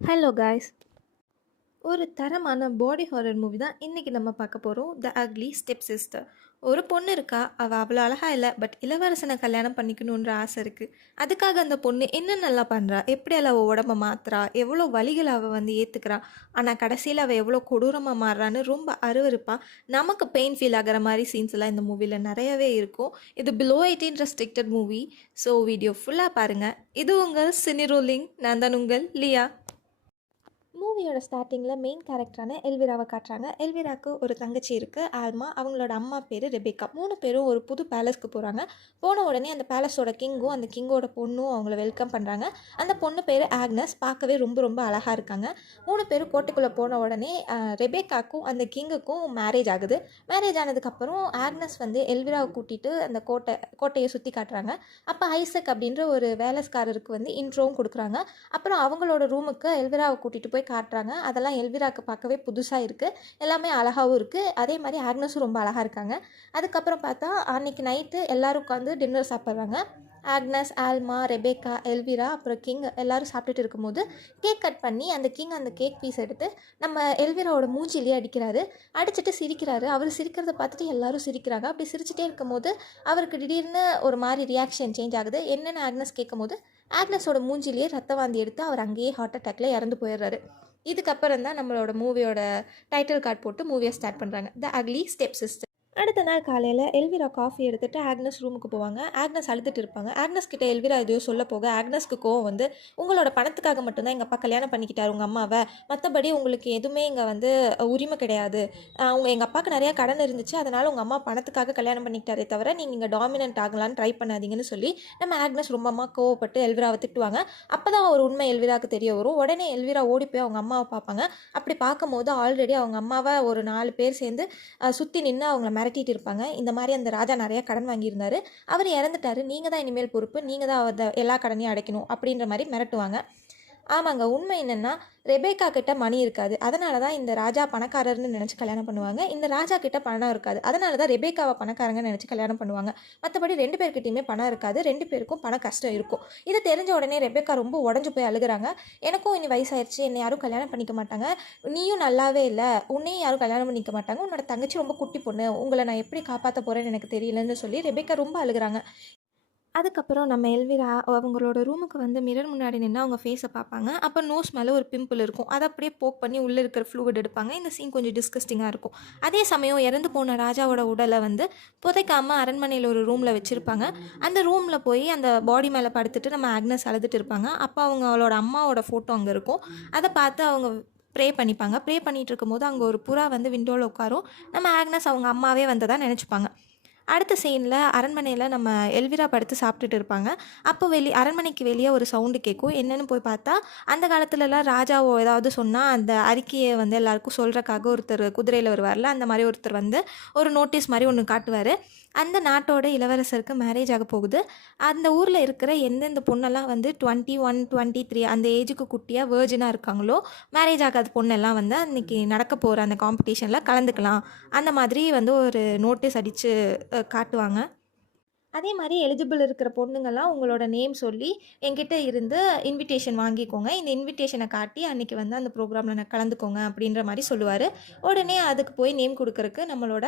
Hello guys. ஒரு தரமான பாடி horror movie தான் இன்றைக்கி நம்ம பார்க்க போகிறோம். த அக்லி ஸ்டெப் சிஸ்டர். ஒரு பொண்ணு இருக்கா, அவள் அவ்வளோ அழகா இல்லை, பட் இளவரசனை கல்யாணம் பண்ணிக்கணுன்ற ஆசை இருக்குது. அதுக்காக அந்த பொண்ணு என்ன நல்லா பண்ணுறா, எப்படியெல்லாம் அவள் உடம்ப மாற்றுறா, எவ்வளோ வழிகளை அவள் வந்து ஏற்றுக்கிறா, ஆனால் கடைசியில் அவள் எவ்வளோ கொடூரமாக மாறுறான்னு ரொம்ப அருவருப்பாக நமக்கு பெயின் ஃபீல் ஆகிற மாதிரி சீன்ஸ் எல்லாம் இந்த மூவியில் நிறையவே இருக்கும். இது below 18 restricted movie. So video ஃபுல்லாக பாருங்கள். இது உங்கள் சினி ரோலிங். நான் தான் உங்கள் லியா. மூவியோட ஸ்டார்டிங்கில் மெயின் கேரக்டரான எல்விராவை காட்டுறாங்க. எல்விராவுக்கு ஒரு தங்கச்சி இருக்குது, ஆல்மா. அவங்களோட அம்மா பேர் ரெபேக்கா. 3 பேரும் ஒரு புது பேலஸ்க்கு போகிறாங்க. போன உடனே அந்த பேலஸோட கிங்கும் அந்த கிங்கோட பொண்ணும் அவங்கள வெல்கம் பண்ணுறாங்க. அந்த பொண்ணு பேர் ஆக்னஸ். பார்க்கவே ரொம்ப ரொம்ப அழகாக இருக்காங்க. 3 பேரும் கோட்டைக்குள்ளே போன உடனே ரெபேக்காக்கும் அந்த கிங்குக்கும் மேரேஜ் ஆகுது. மேரேஜ் ஆனதுக்கப்புறம் ஆக்னஸ் வந்து எல்விராவை கூட்டிகிட்டு அந்த கோட்டையை சுற்றி காட்டுறாங்க. அப்போ ஐசக் அப்படின்ற ஒரு வேலைக்காரருக்கு வந்து இன்ட்ரோவும் கொடுக்குறாங்க. அப்புறம் அவங்களோட ரூமுக்கு எல்விராவை கூட்டிகிட்டு போய் காட்டுறாங்க. அதெல்லாம் எல்விராக்கு பார்க்கவே புதுசாக இருக்குது. எல்லாமே அழகாகவும் இருக்குது. அதே மாதிரி ஆக்னஸும் ரொம்ப அழகாக இருக்காங்க. அதுக்கப்புறம் பார்த்தா அன்றைக்கி நைட்டு எல்லோரும் உட்காந்து டின்னர் சாப்பிட்றாங்க. ஆக்னஸ், ஆல்மா, ரெபேக்கா, எல்விரா, அப்புறம் கிங் எல்லோரும் சாப்பிட்டுட்டு இருக்கும்போது கேக் கட் பண்ணி அந்த கிங் அந்த கேக் பீஸ் எடுத்து நம்ம எல்விராவோட மூஞ்சிலேயே அடிக்கிறாரு. அடிச்சுட்டு சிரிக்கிறாரு. அவர் சிரிக்கிறத பார்த்துட்டு எல்லோரும் சிரிக்கிறாங்க. அப்படி சிரிச்சிட்டே இருக்கும்போது அவருக்கு திடீர்னு ஒரு மாதிரி ரியாக்ஷன் சேஞ்ச் ஆகுது. என்னென்னு ஆக்னஸ் கேட்கும்போது ஆக்னஸோட மூஞ்சிலேயே ரத்த வாந்தி எடுத்து அவர் அங்கேயே ஹார்ட் அட்டாக்ல இறந்து போயிடுறாரு. இதுக்கப்புறம் தான் நம்மளோட மூவியோட டைட்டில் கார்டு போட்டு மூவியை ஸ்டார்ட் பண்ணுறாங்க. த அக்லி ஸ்டெப் சிஸ்டர். அடுத்த நாள் காலையில் எல்விரா காஃபி எடுத்துகிட்டு ஆக்னஸ் ரூமுக்கு போவாங்க. ஆக்னஸ் அழுதுட்டு இருப்பாங்க. ஆக்னஸ் கிட்ட எல்விரா எதையோ சொல்ல போக ஆக்னஸ்க்கு கோவம் வந்து, உங்களோட பணத்துக்காக மட்டும்தான் எங்கள் அப்பா கல்யாணம் பண்ணிக்கிட்டார் உங்கள் அம்மாவை, மற்றபடி உங்களுக்கு எதுவுமே இங்கே வந்து உரிமை கிடையாது. அவங்க எங்கள் அப்பாவுக்கு நிறையா கடன் இருந்துச்சு, அதனால் உங்கள் அம்மா பணத்துக்காக கல்யாணம் பண்ணிக்கிட்டாரே தவிர நீங்கள் இங்கே டாமினன்ட் ஆகலான்னு ட்ரை பண்ணாதீங்கன்னு சொல்லி நம்ம ஆக்னஸ் ரொம்ப கோவப்பட்டு எல்விராவை திட்டுவாங்க. அப்போ தான் ஒரு உண்மை எல்விராவுக்கு தெரிய வரும். உடனே எல்விரா ஓடி போய் அவங்க அம்மாவை பார்ப்பாங்க. அப்படி பார்க்கும்போது ஆல்ரெடி அவங்க அம்மாவை ஒரு 4 பேர் சேர்ந்து சுற்றி நின்று அவங்கள மிரட்டிட்டு இருப்பாங்க. இந்த மாதிரி அந்த ராஜா நிறைய கடன் வாங்கியிருந்தாரு, அவர் இறந்துட்டாரு, நீங்கள் தான் இனிமேல் பொறுப்பு, நீங்கள் தான் எல்லா கடனையும் அடைக்கணும் அப்படின்ற மாதிரி மிரட்டுவாங்க. ஆமாங்க, உண்மை என்னென்னா ரெபேக்கா கிட்ட மணி இருக்காது. அதனால தான் இந்த ராஜா பணக்காரர்னு நினச்சி கல்யாணம் பண்ணுவாங்க. இந்த ராஜா கிட்ட பணம் இருக்காது. அதனால தான் ரெபேக்காவை பணக்காரங்கன்னு நினச்சி கல்யாணம் பண்ணுவாங்க. மற்றபடி 2 பேர்கிட்டையுமே பணம் இருக்காது. 2 பேருக்கும் பண கஷ்டம் இருக்கும். இதை தெரிஞ்ச உடனே ரெபேக்கா ரொம்ப உடஞ்சு போய் அழுகுறாங்க. எனக்கும் இனி வயசாயிருச்சு, என்னை யாரும் கல்யாணம் பண்ணிக்க மாட்டாங்க, நீயும் நல்லாவே இல்லை, உன்னையும் யாரும் கல்யாணம் பண்ணிக்க மாட்டாங்க, உன்னோட தங்கச்சி ரொம்ப குட்டி பொண்ணு, உங்களை நான் எப்படி காப்பாற்ற போகிறேன்னு எனக்கு தெரியலன்னு சொல்லி ரெபேக்கா ரொம்ப அழுகுறாங்க. அதுக்கப்புறம் நம்ம எல்விரா அவங்களோட ரூமுக்கு வந்து மிரர் முன்னாடி நின்று அவங்க ஃபேஸை பார்ப்பாங்க. அப்போ நோஸ் மேலே ஒரு பிம்பிள் இருக்கும். அதை அப்படியே போக் பண்ணி உள்ளே இருக்கிற ஃப்ளூயிட் எடுப்பாங்க. இந்த சீன் கொஞ்சம் டிஸ்கஸ்டிங்காக இருக்கும். அதே சமயம் இறந்து போன ராஜாவோட உடலை வந்து புதைக்காமல் அரண்மனையில் ஒரு ரூமில் வச்சுருப்பாங்க. அந்த ரூமில் போய் அந்த பாடி மேலே படுத்துட்டு நம்ம ஆக்னஸ் அழுதுட்டு இருப்பாங்க. அப்போ அவங்களோட அம்மாவோட ஃபோட்டோ அங்கே இருக்கும். அதை பார்த்து அவங்க ப்ரே பண்ணிப்பாங்க. ப்ரே பண்ணிகிட்டு இருக்கும்போது அங்கே ஒரு புறா வந்து விண்டோவில் உட்காரும். நம்ம ஆக்னஸ் அவங்க அம்மாவே வந்ததாக நினச்சிப்பாங்க. அடுத்த சீனில் அரண்மனையில் நம்ம எல்விரா படுத்து சாப்பிட்டுட்டு இருப்பாங்க. அப்போ அரண்மனைக்கு வெளியே ஒரு சவுண்டு கேட்கும். என்னென்னு போய் பார்த்தா அந்த காலத்துலலாம் ராஜாவோ ஏதாவது சொன்னால் அந்த அறிக்கையை வந்து எல்லாருக்கும் சொல்கிறக்காக ஒருத்தர் குதிரையில் வருவார்ல, அந்த மாதிரி ஒருத்தர் வந்து ஒரு நோட்டீஸ் மாதிரி ஒன்று காட்டுவார். அந்த நாட்டோட இளவரசருக்கு மேரேஜ் ஆக போகுது. அந்த ஊரில் இருக்கிற எந்தெந்த பொண்ணெல்லாம் வந்து 21, 23 அந்த ஏஜுக்கு குட்டியாக வேர்ஜினாக இருக்காங்களோ, மேரேஜ் ஆகாத பொண்ணெல்லாம் வந்து அன்றைக்கி நடக்க போகிற அந்த காம்படிஷனில் கலந்துக்கலாம், அந்த மாதிரி வந்து ஒரு நோட்டீஸ் அடித்து காட்டுவாங்க. அதே மாதிரி எலிஜிபிள் இருக்கிற பொண்ணுங்கள்லாம் உங்களோட நேம் சொல்லி என்கிட்ட இருந்து இன்விடேஷன் வாங்கிக்கோங்க, இந்த இன்விடேஷனை காட்டி அன்றைக்கி வந்து அந்த ப்ரோக்ராமில் நான் கலந்துக்கோங்க அப்படின்ற மாதிரி சொல்லுவார். உடனே அதுக்கு போய் நேம் கொடுக்கறக்கு நம்மளோட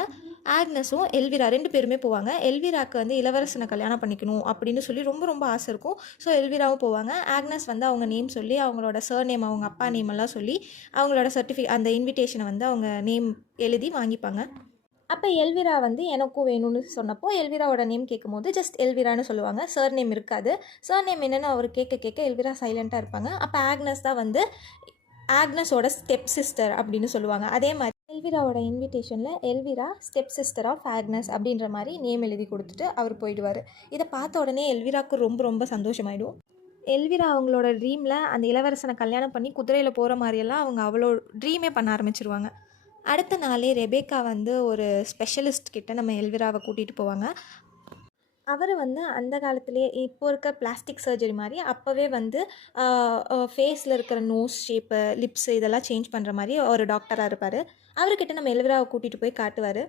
ஆக்னஸும் எல்விரா 2 பேருமே போவாங்க. எல்விராக்கு வந்து இளவரசனை கல்யாணம் பண்ணிக்கணும் அப்படின்னு சொல்லி ரொம்ப ஆசை இருக்கும். ஸோ எல்விராவும் போவாங்க. ஆக்னஸ் வந்து அவங்க நேம் சொல்லி அவங்களோட சர்நேம், அவங்க அப்பா நேம் எல்லாம் சொல்லி அவங்களோட அந்த இன்விடேஷனை வந்து அவங்க நேம் எழுதி வாங்கிப்பாங்க. அப்போ எல்விரா வந்து எனக்கும் வேணும்னு சொன்னப்போ எல்விராவோட நேம் கேட்கும்போது ஜஸ்ட் எல்விரான்னு சொல்லுவாங்க. சர் நேம் இருக்காது. சர் நேம் என்னென்னு அவர் கேட்க எல்விரா சைலண்ட்டாக இருப்பாங்க. அப்போ ஆக்னஸ் தான் வந்து ஆக்னஸோட ஸ்டெப் சிஸ்டர் அப்படின்னு சொல்லுவாங்க. அதே மாதிரி எல்விராவோட இன்விடேஷனில் Elvira step sister of Agnes அப்படின்ற மாதிரி நேம் எழுதி கொடுத்துட்டு அவர் போயிடுவார். இதை பார்த்த உடனே எல்விராவுக்கு ரொம்ப சந்தோஷமாயிடும். எல்விரா அவங்களோட ட்ரீமில் அந்த இளவரசனை கல்யாணம் பண்ணி குதிரையில் போகிற மாதிரியெல்லாம் அவங்க அவ்வளோ ட்ரீமே பண்ண ஆரம்பிச்சிருவாங்க. அடுத்த நாளே ரெபேக்கா வந்து ஒரு ஸ்பெஷலிஸ்ட் கிட்ட நம்ம எல்விராவை கூட்டிகிட்டு போவாங்க. அவர் வந்து அந்த காலத்துலேயே இப்போ இருக்க பிளாஸ்டிக் சர்ஜரி மாதிரி அப்போவே வந்து ஃபேஸில் இருக்கிற நோஸ் ஷேப்பு, லிப்ஸு இதெல்லாம் சேஞ்ச் பண்ணுற மாதிரி ஒரு டாக்டராக இருப்பார். அவர்கிட்ட நம்ம எல்விராவை கூட்டிகிட்டு போய் காட்டுவார்.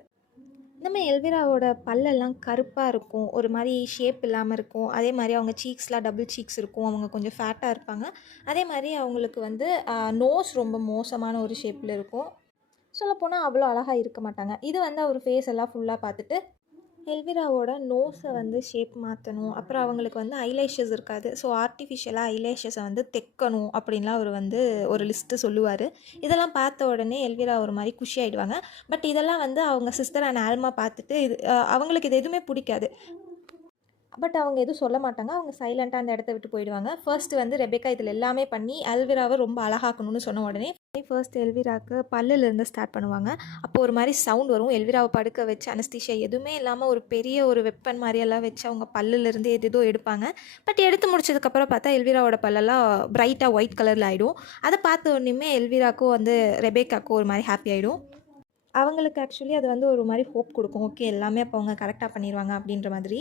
நம்ம எல்விராவோட பல்லெல்லாம் கருப்பாக இருக்கும், ஒரு மாதிரி ஷேப் இல்லாமல் இருக்கும். அதே மாதிரி அவங்க சீக்ஸ்லாம் டபுள் சீக்ஸ் இருக்கும், அவங்க கொஞ்சம் ஃபேட்டாக இருப்பாங்க. அதே மாதிரி அவங்களுக்கு வந்து நோஸ் ரொம்ப மோசமான ஒரு ஷேப்பில் இருக்கும். சொல்லப்போனால் அவ்வளோ அழகாக இருக்க மாட்டாங்க. இது வந்து அவர் ஃபேஸ் எல்லாம் ஃபுல்லாக பார்த்துட்டு எல்விராவோட நோஸை வந்து ஷேப் மாற்றணும், அப்புறம் அவங்களுக்கு வந்து ஐலேஷஸ் இருக்காது, ஸோ ஆர்டிஃபிஷியலாக ஐலேஷஸை வந்து தைக்கணும் அப்படின்லாம் அவர் வந்து ஒரு லிஸ்ட்டு சொல்லுவார். இதெல்லாம் பார்த்த உடனே எல்விரா ஒரு மாதிரி குஷி ஆகிடுவாங்க. பட் இதெல்லாம் வந்து அவங்க சிஸ்டர் அண்ட் ஆல்மா பார்த்துட்டு இது அவங்களுக்கு இது எதுவுமே பிடிக்காது. பட் அவங்க எதுவும் சொல்ல மாட்டாங்க. அவங்க சைலண்ட்டாக அந்த இடத்த விட்டு போயிடுவாங்க. ஃபர்ஸ்ட்டு வந்து ரெபெக்கா இதில் எல்லாமே பண்ணி எல்விராவை ரொம்ப அழகாக்கணும்னு சொன்ன உடனே ஃபர்ஸ்ட் எல்விராவுக்கு பல்லுலேருந்து ஸ்டார்ட் பண்ணுவாங்க. அப்போ ஒரு மாதிரி சவுண்ட் வரும். எல்விராவை படுக்க வச்சு அனஸ்தீஷியா எதுவுமே இல்லாமல் ஒரு பெரிய ஒரு வெப்பன் மாதிரியெல்லாம் வச்சு அவங்க பல்லுலேருந்து எதோ எடுப்பாங்க. பட் எடுத்து முடிச்சதுக்கப்புறம் பார்த்தா எல்விராவோட பல்லெல்லாம் பிரைட்டாக ஒயிட் கலரில் ஆகிடும். அதை பார்த்த உடனேயுமே எல்விராக்கும் வந்து ரெபேக்காக்கும் ஒரு மாதிரி ஹாப்பி ஆகிடும். அவங்களுக்கு ஆக்சுவலி அது வந்து ஒரு மாதிரி ஹோப் கொடுக்கும். ஓகே, எல்லாமே அப்போ அவங்க கரெக்டாக பண்ணிடுவாங்க அப்படின்ற மாதிரி.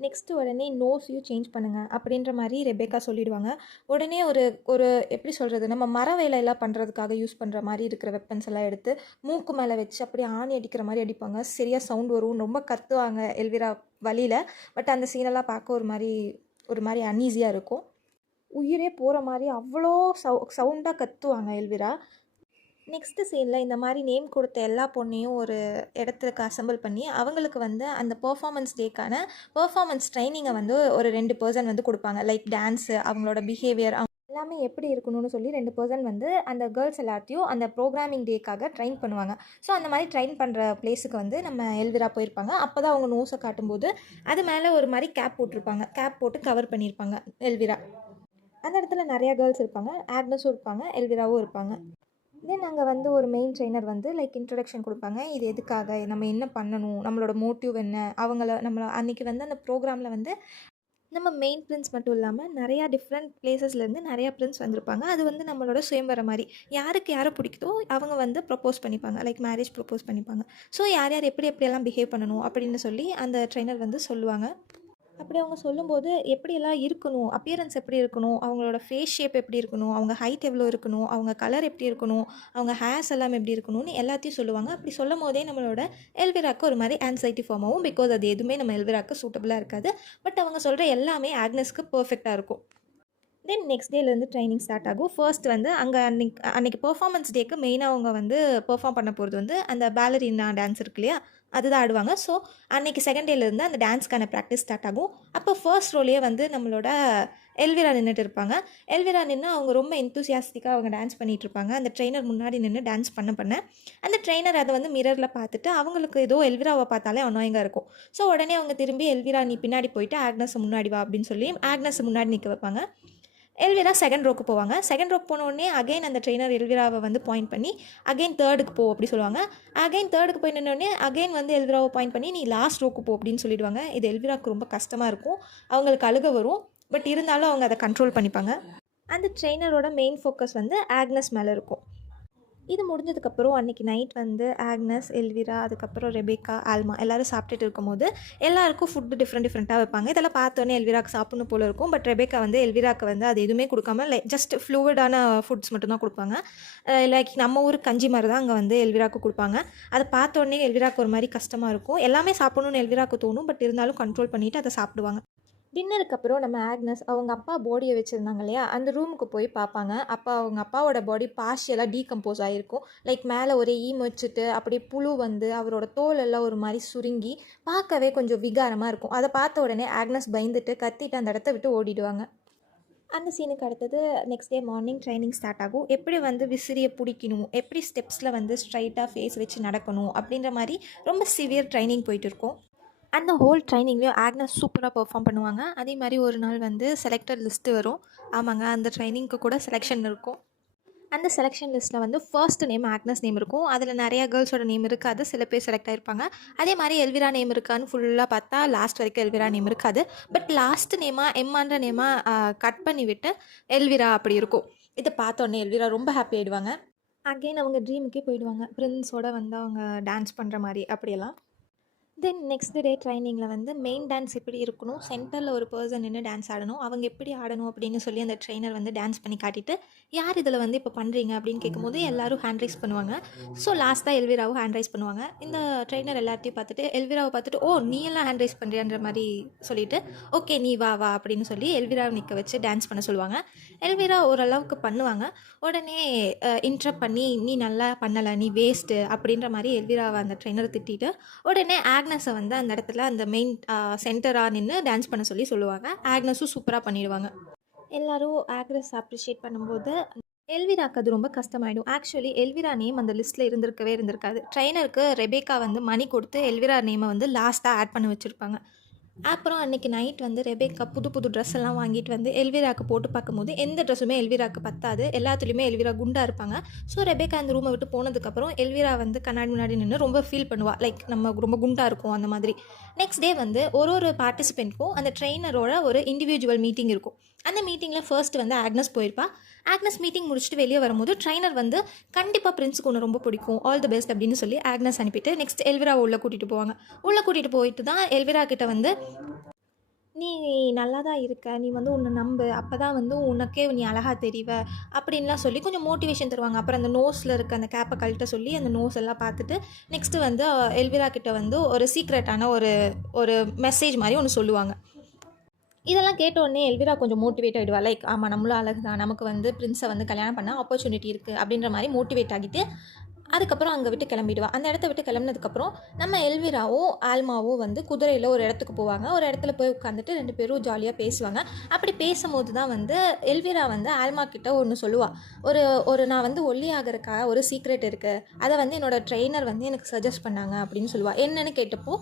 நெக்ஸ்ட்டு உடனே நோஸையும் சேஞ்ச் பண்ணுங்கள் அப்படின்ற மாதிரி ரெபேக்கா சொல்லிவிடுவாங்க. உடனே ஒரு ஒரு எப்படி சொல்கிறது, நம்ம மர வேலையெல்லாம் பண்ணுறதுக்காக யூஸ் பண்ணுற மாதிரி இருக்கிற வெப்பன்ஸ் எல்லாம் எடுத்து மூக்கு மேலே வச்சு அப்படியே ஆணி அடிக்கிற மாதிரி அடிப்பாங்க. சரியாக சவுண்ட் வரும், ரொம்ப கத்துவாங்க எல்விரா வழியில். பட் அந்த சீனெல்லாம் பார்க்க ஒரு மாதிரி அன்ஈஸியாக இருக்கும். உயிரே போகிற மாதிரி அவ்வளோ சவுண்டாக கத்துவாங்க எல்விரா. நெக்ஸ்ட்டு சீனில் இந்த மாதிரி நேம் கொடுத்த எல்லா பொண்ணையும் ஒரு இடத்துக்கு அசம்பிள் பண்ணி அவங்களுக்கு வந்து அந்த பெர்ஃபார்மன்ஸ் டேக்கான பெர்ஃபார்மன்ஸ் ட்ரைனிங்கை வந்து ஒரு 2 பர்சன் வந்து கொடுப்பாங்க. லைக் டான்ஸு, அவங்களோட பிஹேவியர் எல்லாமே எப்படி இருக்கணும்னு சொல்லி 2 பர்சன் வந்து அந்த கேர்ள்ஸ் எல்லாத்தையும் அந்த ப்ரோக்ராமிங் டேக்காக ட்ரெயின் பண்ணுவாங்க. ஸோ அந்த மாதிரி ட்ரெயின் பண்ணுற பிளேஸுக்கு வந்து நம்ம எல்விரா போயிருப்பாங்க. அப்போ தான் அவங்க நோஸை காட்டும்போது அது மேலே ஒரு மாதிரி கேப் போட்டிருப்பாங்க. கேப் போட்டு கவர் பண்ணியிருப்பாங்க எல்விரா. அந்த இடத்துல நிறையா கேர்ள்ஸ் இருப்பாங்க, ஆக்னஸும் இருப்பாங்க, எல்விராவும் இருப்பாங்க. தென் அங்கே வந்து ஒரு மெயின் ட்ரெயினர் வந்து லைக் இன்ட்ரொடக்ஷன் கொடுப்பாங்க. இது எதுக்காக, நம்ம என்ன பண்ணணும், நம்மளோட மோட்டிவ் என்ன, நம்மளை அன்றைக்கி வந்து அந்த ப்ரோக்ராமில் வந்து நம்ம மெயின் பிரின்ஸ் மட்டும் இல்லாமல் நிறையா டிஃப்ரெண்ட் பிளேசஸ்லேருந்து நிறையா பிரின்ஸ் வந்திருப்பாங்க. அது வந்து நம்மளோட சுயம்பர மாதிரி யாருக்கு யாரை பிடிக்குதோ அவங்க வந்து ப்ரப்போஸ் பண்ணிப்பாங்க, லைக் மேரேஜ் ப்ரப்போஸ் பண்ணிப்பாங்க. ஸோ யார் யார் எப்படியெல்லாம் பிஹேவ் பண்ணணும் அப்படின்னு சொல்லி அந்த ட்ரெயினர் வந்து சொல்லுவாங்க. அப்படி அவங்க சொல்லும்போது எப்படியெல்லாம் இருக்கணும், அப்பியரன்ஸ் எப்படி இருக்கணும், அவங்களோட ஃபேஸ் ஷேப் எப்படி இருக்கணும், அவங்க ஹைட் எவ்வளோ இருக்கணும், அவங்க கலர் எப்படி இருக்கணும், அவங்க ஹேர்ஸ் எல்லாம் எப்படி இருக்கணும்னு எல்லாத்தையும் சொல்லுவாங்க. அப்படி சொல்லும் போதே நம்மளோட எல்விராக்கு ஒரு மாதிரி ஆன்சைட்டி ஃபார்ம் ஆகும். பிகாஸ் அது எதுவுமே நம்ம எல்விராக்கு சூட்டபுளாக இருக்காது. பட் அவங்க சொல்கிற எல்லாமே ஆக்னஸ்க்கு பர்ஃபெக்டாக இருக்கும். தென் நெக்ஸ்ட் டேலேருந்து ட்ரைனிங் ஸ்டார்ட் ஆகும். ஃபர்ஸ்ட் வந்து அங்கே அன்றைக்கி பெர்ஃபார்மன்ஸ் டேக்கு மெயினாக அவங்க வந்து பெர்ஃபார்ம் பண்ண போகிறது வந்து அந்த பேலரினா டான்ஸ் இருக்கு இல்லையா, அதுதான் ஆடுவாங்க. ஸோ அன்றைக்கி செகண்ட் டேலேருந்து அந்த டான்ஸ்க்கான ப்ராக்டிஸ் ஸ்டார்ட் ஆகும். அப்போ ஃபர்ஸ்ட் ரோலையே வந்து நம்மளோட எல்விரா நின்றுட்டு இருப்பாங்க. எல்விரா நின்று அவங்க ரொம்ப எந்தூசியாஸ்டிக்காக அவங்க டான்ஸ் பண்ணிகிட்டு இருப்பாங்க. அந்த ட்ரெயினர் முன்னாடி நின்று டான்ஸ் பண்ண அந்த ட்ரெயினர் அதை வந்து மிரரில் பார்த்துட்டு அவங்களுக்கு ஏதோ எல்விராவை பார்த்தாலே அனாயிங்காக இருக்கும். ஸோ உடனே அவங்க திரும்பி எல்விரா நீ பின்னாடி போயிட்டு ஆக்னஸ் முன்னாடி வா அப்படின்னு சொல்லி ஆக்னஸ் முன்னாடி நிற்க வைப்பாங்க. எல்விரா செகண்ட் ரோக்கு போவாங்க. செகண்ட் ரோக்கு போனோடனே அகைன் அந்த ட்ரெயினர் எல்விராவை வந்து பாயிண்ட் பண்ணி அகைன் தேர்டுக்கு போ அப்படி சொல்லுவாங்க. அகைன் தேர்டுக்கு போய் நின்னோடனே அகைன் வந்து எல்விராவை பாயிண்ட் பண்ணி நீ லாஸ்ட் ரோக்கு போ அப்படின்னு சொல்லிடுவாங்க. இது எல்விராவுக்கு ரொம்ப கஷ்டமாக இருக்கும், அவங்களுக்கு அழுக வரும். பட் இருந்தாலும் அவங்க அதை கண்ட்ரோல் பண்ணிப்பாங்க. அந்த ட்ரெயினரோட மெயின் ஃபோக்கஸ் வந்து ஆக்னஸ் மேலே இருக்கும். இது முடிஞ்சதுக்கப்புறம் அன்றைக்கி நைட் வந்து ஆக்னஸ், எல்விரா, அதுக்கப்புறம் ரெபேக்கா, ஆல்மா எல்லோரும் சாப்பிட்டுட்டு இருக்கும்போது எல்லாருக்கும் ஃபுட்டு டிஃப்ரெண்ட்டாக வைப்பாங்க. இதெல்லாம் பார்த்தோன்னே எல்விராக்கு சாப்பிடணும் போல இருக்கும். பட் ரெபேக்கா வந்து எல்விராக்கு வந்து அது எதுவுமே கொடுக்காம ஜஸ்ட் ஃப்ளூயிடான ஃபுட்ஸ் மட்டும்தான் கொடுப்பாங்க. லைக் நம்ம ஊர் கஞ்சி மாதிரி தான் அங்கே வந்து எல்விராக்கு கொடுப்பாங்க. அதை பார்த்தோன்னே எல்விராக்கு ஒரு மாதிரி கஷ்டமாக இருக்கும். எல்லாமே சாப்பிடணும்னு எல்விராக்கு தோணும். பட் இருந்தாலும் கண்ட்ரோல் பண்ணிவிட்டு அதை சாப்பிடுவாங்க. டின்னருக்கு அப்புறம் நம்ம ஆக்னஸ் அவங்க அப்பா பாடியை வச்சுருந்தாங்க இல்லையா, அந்த ரூமுக்கு போய் பார்ப்பாங்க. அப்போ அவங்க அப்பாவோட பாடி பார்ஷியலாக டீகம்போஸ் ஆகிருக்கும். லைக் மேலே ஒரே வச்சுட்டு அப்படியே புழு வந்து அவரோட தோல் எல்லாம் ஒரு மாதிரி சுருங்கி பார்க்கவே கொஞ்சம் விகாரமாக இருக்கும். அதை பார்த்த உடனே ஆக்னஸ் பயந்துட்டு கத்திட்டு அந்த இடத்த விட்டு ஓடிடுவாங்க. அந்த சீனுக்கு அடுத்தது next day morning training start ஆகும். எப்படி வந்து விசிறியை பிடிக்கணும், எப்படி ஸ்டெப்ஸில் வந்து ஸ்ட்ரைட்டாக ஃபேஸ் வச்சு நடக்கணும் அப்படின்ற மாதிரி ரொம்ப சிவியர் ட்ரைனிங் போயிட்டு இருக்கும். அந்த ஹோல் ட்ரைனிங்லேயும் ஆக்னஸ் சூப்பராக பெர்ஃபார்ம் பண்ணுவாங்க. அதே மாதிரி ஒரு நாள் வந்து செலக்டட் லிஸ்ட்டு வரும். ஆமாங்க, அந்த ட்ரைனிங்க்கு கூட செலெக்ஷன் இருக்கும். அந்த செலெக்ஷன் லிஸ்ட்டில் வந்து ஃபர்ஸ்ட் நேம் ஆக்னஸ் நேம் இருக்கும். அதில் நிறையா கேர்ள்ஸோட நேம் இருக்காது, சில பேர் செலக்ட் ஆகிருப்பாங்க. அதே மாதிரி எல்விரா நேம் இருக்கான்னு ஃபுல்லாக பார்த்தா லாஸ்ட் வரைக்கும் எல்விரா நேம் இருக்காது. பட் லாஸ்ட் நேமாக எம்மான்ற நேமாக கட் பண்ணி விட்டு எல்விரா அப்படி இருக்கும். இதை பார்த்தோன்னே எல்விரா ரொம்ப ஹாப்பி ஆகிடுவாங்க. அகெயின் அவங்க ட்ரீமுக்கே போயிடுவாங்க, பிரின்ஸோட வந்து அவங்க டான்ஸ் பண்ணுற மாதிரி அப்படியெல்லாம். தென் நெக்ஸ்ட் டே ட்ரைனிங்கில் வந்து மெயின் டான்ஸ் எப்படி இருக்கணும், சென்டரில் ஒரு பர்சன் நின்று டான்ஸ் ஆடணும், அவங்க எப்படி ஆடணும் அப்படின்னு சொல்லி அந்த ட்ரெயினர் வந்து டான்ஸ் பண்ணி காட்டிட்டு, யார் இதில் வந்து இப்போ பண்ணுறீங்க அப்படின்னு கேட்கும்போது எல்லாரும் ஹேண்ட் ரைஸ் பண்ணுவாங்க. ஸோ லாஸ்ட்டாக எல்விராவும் ஹேண்ட் ரைஸ் பண்ணுவாங்க. இந்த ட்ரெயினர் எல்லாத்தையும் பார்த்துட்டு எல்விராவை பார்த்துட்டு, ஓ நீ எல்லாம் ஹேண்ட் ரைஸ் பண்ணுறியான்ற மாதிரி சொல்லிட்டு, ஓகே நீ வா வா அப்படின்னு சொல்லி எல்விராவை நிற்க வச்சு டான்ஸ் பண்ண சொல்லுவாங்க. எல்விரா ஓரளவுக்கு பண்ணுவாங்க. உடனே இன்ட்ரப்ட் பண்ணி, நீ நல்லா பண்ணலை, நீ வேஸ்ட்டு அப்படின்ற மாதிரி எல்விராவை அந்த ட்ரெயினரை திட்டிட்டு, உடனே ஆக்னஸை வந்து அந்த இடத்துல அந்த மெயின் சென்டராக நின்று டான்ஸ் பண்ண சொல்லி சொல்லுவாங்க. ஆக்னஸும் சூப்பராக பண்ணிடுவாங்க. எல்லோரும் ஆக்னஸ் அப்ரிஷியேட் பண்ணும்போது எல்விராக்கு அது ரொம்ப கஷ்டமாயிடும். ஆக்சுவலி எல்விரா நேம் அந்த லிஸ்ட்டில் இருந்திருக்காது. ட்ரெயினருக்கு ரெபேக்கா வந்து மணி கொடுத்து எல்விரா நேமை வந்து லாஸ்ட்டாக ஆட் பண்ணி வச்சுருப்பாங்க. அப்புறம் அன்றைக்கி நைட் வந்து ரெபேக்கா புது ட்ரெஸ் எல்லாம் வாங்கிட்டு வந்து எல்விராக்கு போட்டு பார்க்கும்போது எந்த ட்ரெஸ்ஸுமே எல்விராக்கு பத்தாது. எல்லாத்துலேயுமே எல்விரா குண்டாக இருப்பாங்க. ஸோ ரெபேக்கா அந்த ரூமை விட்டு போனதுக்கப்புறம் எல்விரா வந்து கண்ணாடி முன்னாடி நின்று ரொம்ப ஃபீல் பண்ணுவாள், லைக் நம்ம ரொம்ப குண்டாக இருக்கும் அந்த மாதிரி. நெக்ஸ்ட் டே வந்து ஒரு பார்ட்டிசிபெண்ட்க்கும் அந்த ட்ரெயினரோட ஒரு இண்டிவிஜுவல் மீட்டிங் இருக்கும். அந்த மீட்டிங்கில் ஃபர்ஸ்ட் வந்து ஆக்னஸ் போயிருப்பா. ஆக்னஸ் மீட்டிங் முடிச்சுட்டு வெளியே வரும்போது ட்ரைனர் வந்து கண்டிப்பாக பிரின்ஸுக்கு ஒன்று ரொம்ப பிடிக்கும், ஆல் தி பெஸ்ட் அப்படின்னு சொல்லி ஆக்னஸ் அனுப்பிட்டு நெக்ஸ்ட் எல்விராவை உள்ளே கூட்டிகிட்டு போவாங்க. உள்ளே கூட்டிகிட்டு போயிட்டு தான் எல்விரா கிட்ட வந்து, நீ நல்லா தான் இருக்க, நீ வந்து உன்னை நம்பு, அப்போ தான் வந்து உனக்கே நீ அழகாக தெரிவ அப்படின்லாம் சொல்லி கொஞ்சம் மோட்டிவேஷன் தருவாங்க. அப்புறம் அந்த நோஸில் இருக்க அந்த கேப்பை கழட்ட சொல்லி அந்த நோஸ் எல்லாம் பார்த்துட்டு நெக்ஸ்ட்டு வந்து எல்விரா கிட்ட வந்து ஒரு சீக்ரெட்டான ஒரு மெசேஜ் மாதிரி ஒன்று சொல்லுவாங்க. இதெல்லாம் கேட்டோடனே எல்விரா கொஞ்சம் மோட்டிவேட் ஆகிடுவா, லைக் ஆமாம் நம்மளும் அழகு தான், நமக்கு வந்து பிரின்ஸை வந்து கல்யாணம் பண்ண ஆப்பர்ச்சுனிட்டி இருக்குது அப்படின்ற மாதிரி மோட்டிவேட் ஆகிட்டு அதுக்கப்புறம் அங்கே விட்டு கிளம்பிடுவா. அந்த இடத்த விட்டு கிளம்புனதுக்கப்புறம் நம்ம எல்விராவும் ஆல்மாவும் வந்து குதிரையில் ஒரு இடத்துக்கு போவாங்க. ஒரு இடத்துல போய் உட்காந்துட்டு 2 பேரும் ஜாலியாக பேசுவாங்க. அப்படி பேசும்போது தான் வந்து எல்விரா வந்து ஆல்மா கிட்ட ஒன்று சொல்லுவாள், ஒரு நான் வந்து ஒல்லியாகிறதுக்காக ஒரு சீக்ரெட் இருக்குது, அதை வந்து என்னோடய ட்ரெயினர் வந்து எனக்கு சஜஸ்ட் பண்ணாங்க அப்படின்னு சொல்லுவாள். என்னென்னு கேட்டப்போ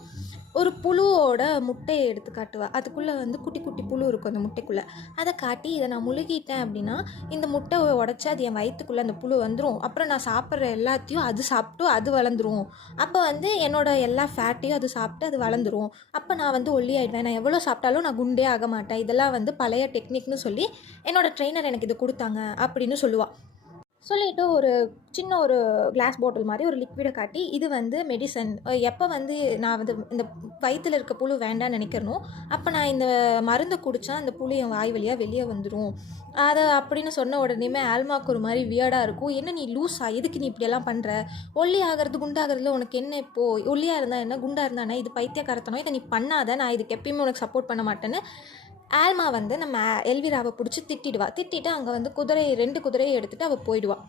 ஒரு புழுவோட முட்டையை எடுத்து காட்டுவாள். அதுக்குள்ளே வந்து குட்டி குட்டி புழு இருக்கும் அந்த முட்டைக்குள்ளே. அதை காட்டி, இதை நான் முழுகிட்டேன் அப்படின்னா இந்த முட்டையை உடச்சி அது என் வயிற்றுக்குள்ளே அந்த புழு வந்துடும், அப்புறம் நான் சாப்பிட்ற எல்லாத்தையும் அது சாப்பிட்டு அது வளர்ந்துரும், அப்போ வந்து என்னோட எல்லா ஃபேட்டையும் அது சாப்பிட்டு அது வளர்ந்துரும், அப்போ நான் வந்து ஒல்லி ஆகிடுவேன், நான் எவ்வளோ சாப்பிட்டாலும் நான் குண்டே ஆக மாட்டேன், இதெல்லாம் வந்து பழைய டெக்னிக்னு சொல்லி என்னோடய ட்ரெயினர் எனக்கு இது கொடுத்தாங்க அப்படின்னு சொல்லுவாள். சொல்லிவிட்டு ஒரு சின்ன ஒரு கிளாஸ் பாட்டில் மாதிரி ஒரு லிக்விடை காட்டி, இது வந்து மெடிசன், எப்போ வந்து நான் வந்து இந்த வயிற்றில் இருக்க புழு வேண்டான்னு நினைக்கிறனோ அப்போ நான் இந்த மருந்தை குடித்தா அந்த புழு என் வாய் வழியாக வெளியே வந்துடும், அதை அப்படின்னு சொன்ன உடனேமே ஆல்மாக்கு ஒரு மாதிரி வியர்டாக இருக்கும். என்ன நீ லூஸா, எதுக்கு நீ இப்படியெல்லாம் பண்ணுற, ஒல்லி ஆகிறது குண்டாகிறதுல உனக்கு என்ன, இப்போது ஒல்லியாக இருந்தால் என்ன குண்டாக இருந்தானே, இது பைத்தியக்காரத்தனம், இதை நீ பண்ணாத, நான் இதுக்கு எப்பயுமே உனக்கு சப்போர்ட் பண்ண மாட்டேன்னு ஆல்மா வந்து நம்ம எல்விராவை பிடிச்சி திட்டிட்டு அங்கே வந்து 2 குதிரையை எடுத்துகிட்டு அவள் போயிடுவாள்.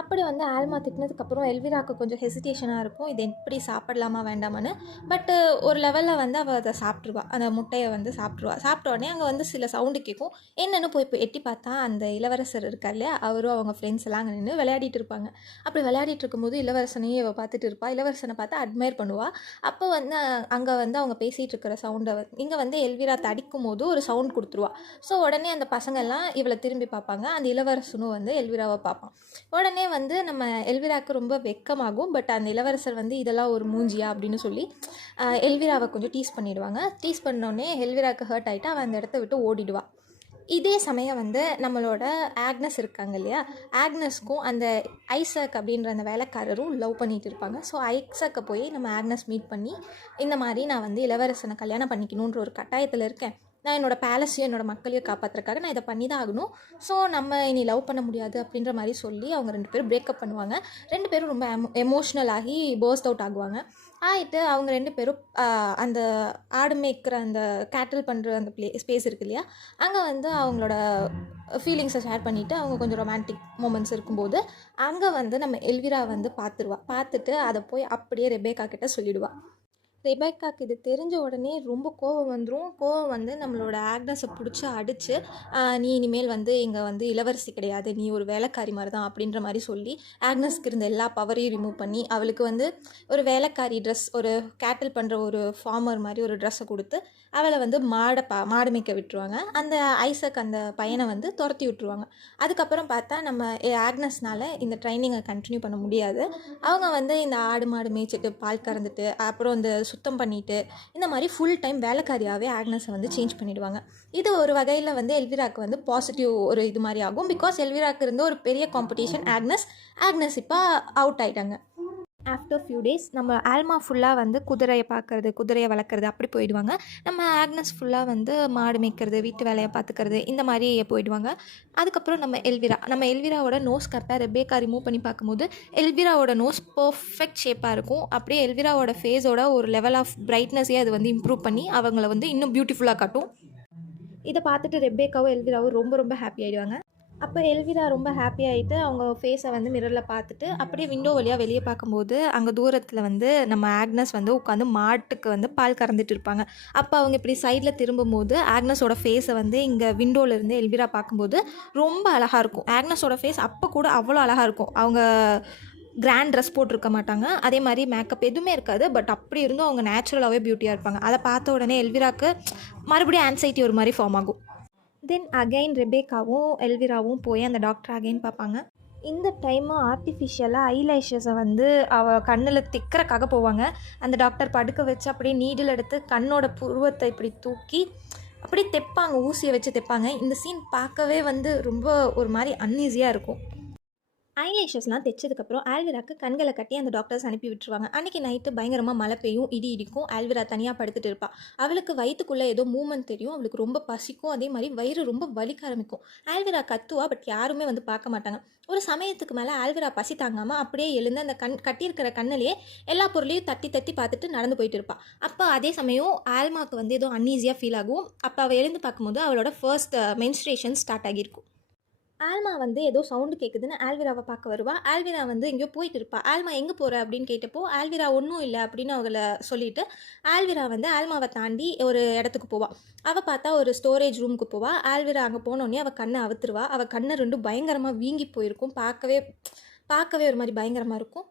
அப்படி வந்து ஆல்மா திட்டினதுக்கப்புறம் எல்விராக்கு கொஞ்சம் ஹெசிடேஷனாக இருக்கும், இது எப்படி சாப்பிடலாமா வேண்டாமான்னு. பட்டு ஒரு லெவலில் வந்து அவள் அதை சாப்பிட்ருவா, அந்த முட்டையை வந்து சாப்பிட்ருவா. சாப்பிட்ட உடனே அங்கே வந்து சில சவுண்டு கேட்கும். என்னென்னு போய் எட்டி பார்த்தா அந்த இளவரசர் இருக்கார் இல்லையா, அவரும் அவங்க ஃப்ரெண்ட்ஸ் எல்லாம் அங்கே நின்று விளையாடிட்டு இருப்பாங்க. அப்படி விளையாடிட்டு இருக்கும்போது இளவரசனையும் இவள் பார்த்துட்டு இருப்பாள். இளவரசனை பார்த்து அட்மையர் பண்ணுவாள். அப்போ வந்து அங்கே வந்து அவங்க பேசிகிட்டு இருக்கிற சவுண்டை இங்கே வந்து எல்விரா தடிக்கும் போது ஒரு சவுண்ட் கொடுத்துருவா. ஸோ உடனே அந்த பசங்கள்லாம் இவளை திரும்பி பார்ப்பாங்க. அந்த இளவரசனும் வந்து எல்விராவை பார்ப்பான். உடனே வந்து நம்ம எல்விராக்கு ரொம்ப வெக்கமாகும். பட் அந்த இளவரசர் வந்து இதெல்லாம் ஒரு மூஞ்சியா அப்படின்னு சொல்லி எல்விராவை கொஞ்சம் டீஸ் பண்ணிவிடுவாங்க. டீஸ் பண்ணோடனே எல்விராக்கு ஹர்ட் ஆகிட்டு அவன் அந்த இடத்த விட்டு ஓடிடுவாள். இதே சமயம் வந்து நம்மளோட ஆக்னஸ் இருக்காங்க இல்லையா, ஆக்னஸ்க்கும் அந்த ஐசக் அப்படின்ற அந்த வேலைக்காரரும் லவ் பண்ணிகிட்டு இருப்பாங்க. ஸோ ஐசக்கை போய் நம்ம ஆக்னஸ் மீட் பண்ணி, இந்த மாதிரி நான் வந்து இளவரசனை கல்யாணம் பண்ணிக்கணுன்ற ஒரு கட்டாயத்தில் இருக்கேன், நான் என்னோடய பேலஸையும் என்னோடய மக்களையும் காப்பாற்றுறதுக்காக நான் இதை பண்ணி தான் ஆகணும், ஸோ நம்ம இனி லவ் பண்ண முடியாது அப்படின்ற மாதிரி சொல்லி அவங்க 2 பேரும் பிரேக்கப் பண்ணுவாங்க. 2 பேரும் ரொம்ப எமோஷ்னல் ஆகி பர்ஸ்ட் அவுட் ஆகுவாங்க. ஆகிட்டு அவங்க 2 பேரும் அந்த ஆடு மேய்க்கிற அந்த கேட்டில் பண்ணுற அந்த ஸ்பேஸ் இருக்குது இல்லையா, அங்கே வந்து அவங்களோட ஃபீலிங்ஸை ஷேர் பண்ணிவிட்டு அவங்க கொஞ்சம் ரொமான்டிக் மூமெண்ட்ஸ் இருக்கும்போது அங்கே வந்து நம்ம எல்விரா வந்து பார்த்துட்டு அதை போய் அப்படியே ரெபேக்கா கிட்ட சொல்லிவிடுவாள். ரெபேக்காக்கு இது தெரிஞ்ச உடனே ரொம்ப கோவம் வந்துடும். கோவம் வந்து நம்மளோட ஆக்னஸை பிடிச்சி அடித்து, நீ இனிமேல் வந்து இங்கே வந்து இளவரசி கிடையாது, நீ ஒரு வேலைக்காரி மாதிரி தான் அப்படின்ற மாதிரி சொல்லி ஆக்னஸ்க்கு இருந்த எல்லா பவரையும் ரிமூவ் பண்ணி அவளுக்கு வந்து ஒரு வேலைக்காரி ட்ரெஸ், ஒரு கேட்டில் பண்ணுற ஒரு ஃபார்மர் மாதிரி ஒரு ட்ரெஸ்ஸை கொடுத்து அவளை வந்து மாடு மேய்க்க விட்டுருவாங்க. அந்த ஐசக் அந்த பையனை வந்து துரத்தி விட்டுருவாங்க. அதுக்கப்புறம் பார்த்தா நம்ம ஆக்னஸ்னால் இந்த ட்ரைனிங்கை கண்டினியூ பண்ண முடியாது. அவங்க வந்து இந்த ஆடு மாடு மேய்ச்சிட்டு பால் கறந்துட்டு அப்புறம் இந்த சுத்தம் பண்ணிவிட்டு இந்த மாதிரி ஃபுல் டைம் வேலைக்காரியாகவே ஆக்னஸை வந்து சேஞ்ச் பண்ணிவிடுவாங்க. இது ஒரு வகையில் வந்து எல்விராக்கு வந்து பாசிட்டிவ் ஒரு இது மாதிரி ஆகும். பிகாஸ் எல்விராக்கு இருந்த ஒரு பெரிய காம்படிஷன் ஆக்னஸ் இப்போ அவுட் ஆகிட்டாங்க. ஆஃப்டர் ஃபியூ டேஸ் நம்ம ஆல்மா ஃபுல்லாக வந்து குதிரையை பார்க்கறது, குதிரையை வளர்க்குறது அப்படி போயிடுவாங்க. நம்ம ஆக்னஸ் ஃபுல்லாக வந்து மாடு மேய்க்கிறது, வீட்டு வேலையை பார்த்துக்கிறது இந்த மாதிரி போயிடுவாங்க. அதுக்கப்புறம் நம்ம எல்விராவோட நோஸ் கரெக்டாக ரெபேக்கா ரிமூவ் பண்ணி பார்க்கும்போது எல்விராவோட நோஸ் பர்ஃபெக்ட் ஷேப்பாக இருக்கும். அப்படியே எல்விராவோட ஃபேஸோட ஒரு லெவல் ஆஃப் பிரைட்னஸே அது வந்து இம்ப்ரூவ் பண்ணி அவங்கள வந்து இன்னும் பியூட்டிஃபுல்லாக காட்டும். இதை பார்த்துட்டு ரெபேக்காவும் எல்விராவும் ரொம்ப ரொம்ப ஹாப்பி ஆகிடுவாங்க. அப்போ எல்விரா ரொம்ப ஹாப்பி ஆகிட்டு அவங்க ஃபேஸை வந்து மிரரில் பார்த்துட்டு அப்படியே விண்டோ வழியாக வெளியே பார்க்கும்போது அங்கே தூரத்தில் வந்து நம்ம ஆக்னஸ் வந்து உட்காந்து மாட்டுக்கு வந்து பால் கறந்துட்டு இருப்பாங்க. அப்போ அவங்க இப்படி சைடில் திரும்பும்போது ஆக்னஸோட ஃபேஸை வந்து இங்கே விண்டோலேருந்து எல்விரா பார்க்கும்போது ரொம்ப அழகாக இருக்கும். ஆக்னஸோட ஃபேஸ் அப்போ கூட அவ்வளோ அழகாக இருக்கும். அவங்க கிராண்ட் ட்ரெஸ் போட்டிருக்க மாட்டாங்க, அதே மாதிரி மேக்கப் எதுவுமே இருக்காது. பட் அப்படி இருந்தும் அவங்க நேச்சுரலாகவே பியூட்டியாக இருப்பாங்க. அதை பார்த்த உடனே எல்விராக்கு மறுபடியும் ஆன்சைட்டி ஒரு மாதிரி ஃபார்ம் ஆகும். தென் அகைன் ரெபேக்காவும் எல்விராவும் போய் அந்த டாக்டர் அகைன் பார்ப்பாங்க. இந்த டைமு ஆர்டிஃபிஷியலாக ஐலேஷஸை வந்து அவள் கண்ணில் திக்கிறக்காக போவாங்க. அந்த டாக்டர் படுக்க வச்சு அப்படியே நீடில் எடுத்து கண்ணோட புருவத்தை இப்படி தூக்கி அப்படி தைப்பாங்க, ஊசியை வச்சு தைப்பாங்க. இந்த சீன் பார்க்கவே வந்து ரொம்ப ஒரு மாதிரி அன்ஈஸியாக இருக்கும். ஐலேஷஸ்லாம் தைச்சதுக்கப்புறம் ஆல்விராக்கு கண்களை கட்டி அந்த டாக்டர்ஸ் அனுப்பி விட்டுருவாங்க. அன்றைக்கி நைட்டு பயங்கரமாக மழை பெய்யும், இடி இடிக்கும். ஆல்விரா தனியாக படுத்துட்டு இருப்பாள். அவளுக்கு வயிற்றுக்குள்ளே ஏதோ மூமெண்ட் தெரியும், அவளுக்கு ரொம்ப பசிக்கும், அதே மாதிரி வயிறு ரொம்ப வலிக்க ஆரம்பிக்கும். ஆல்விரா கத்துவா, பட் யாருமே வந்து பார்க்க மாட்டாங்க. ஒரு சமயத்துக்கு மேலே ஆல்விரா பசி தாங்காமல் அப்படியே எழுந்து அந்த கட்டியிருக்கிற கண்ணிலேயே எல்லா பொருளையும் தட்டி தட்டி பார்த்துட்டு நடந்து போயிட்டு இருப்பாள். அப்போ அதே சமயம் ஆல்மாவுக்கு வந்து ஏதோ அன்ஈஸியாக ஃபீல் ஆகும். அப்போ அவள் எழுந்து பார்க்கும்போது அவளோட ஃபர்ஸ்ட் மென்ஸ்ட்ரேஷன் ஸ்டார்ட் ஆகியிருக்கும். ஆல்மா வந்து ஏதோ சவுண்டு கேட்குதுன்னு ஆல்விராவை பார்க்க வருவா. ஆல்விரா வந்து எங்கேயோ போயிட்டு இருப்பா. ஆல்மா எங்கே போகிற அப்படின்னு கேட்டப்போ ஆல்விரா ஒன்றும் இல்லை அப்படின்னு அவளை சொல்லிவிட்டு ஆல்விரா வந்து ஆல்மாவை தாண்டி ஒரு இடத்துக்கு போவாள். அவள் பார்த்தா ஒரு ஸ்டோரேஜ் ரூமுக்கு போவாள். ஆல்விரா அங்கே போனோடனே அவள் கண்ணை அவுத்துருவா. அவள் கண்ணை ரெண்டும் பயங்கரமாக வீங்கி போயிருக்கும். பார்க்கவே ஒரு மாதிரி பயங்கரமாக இருக்கும்.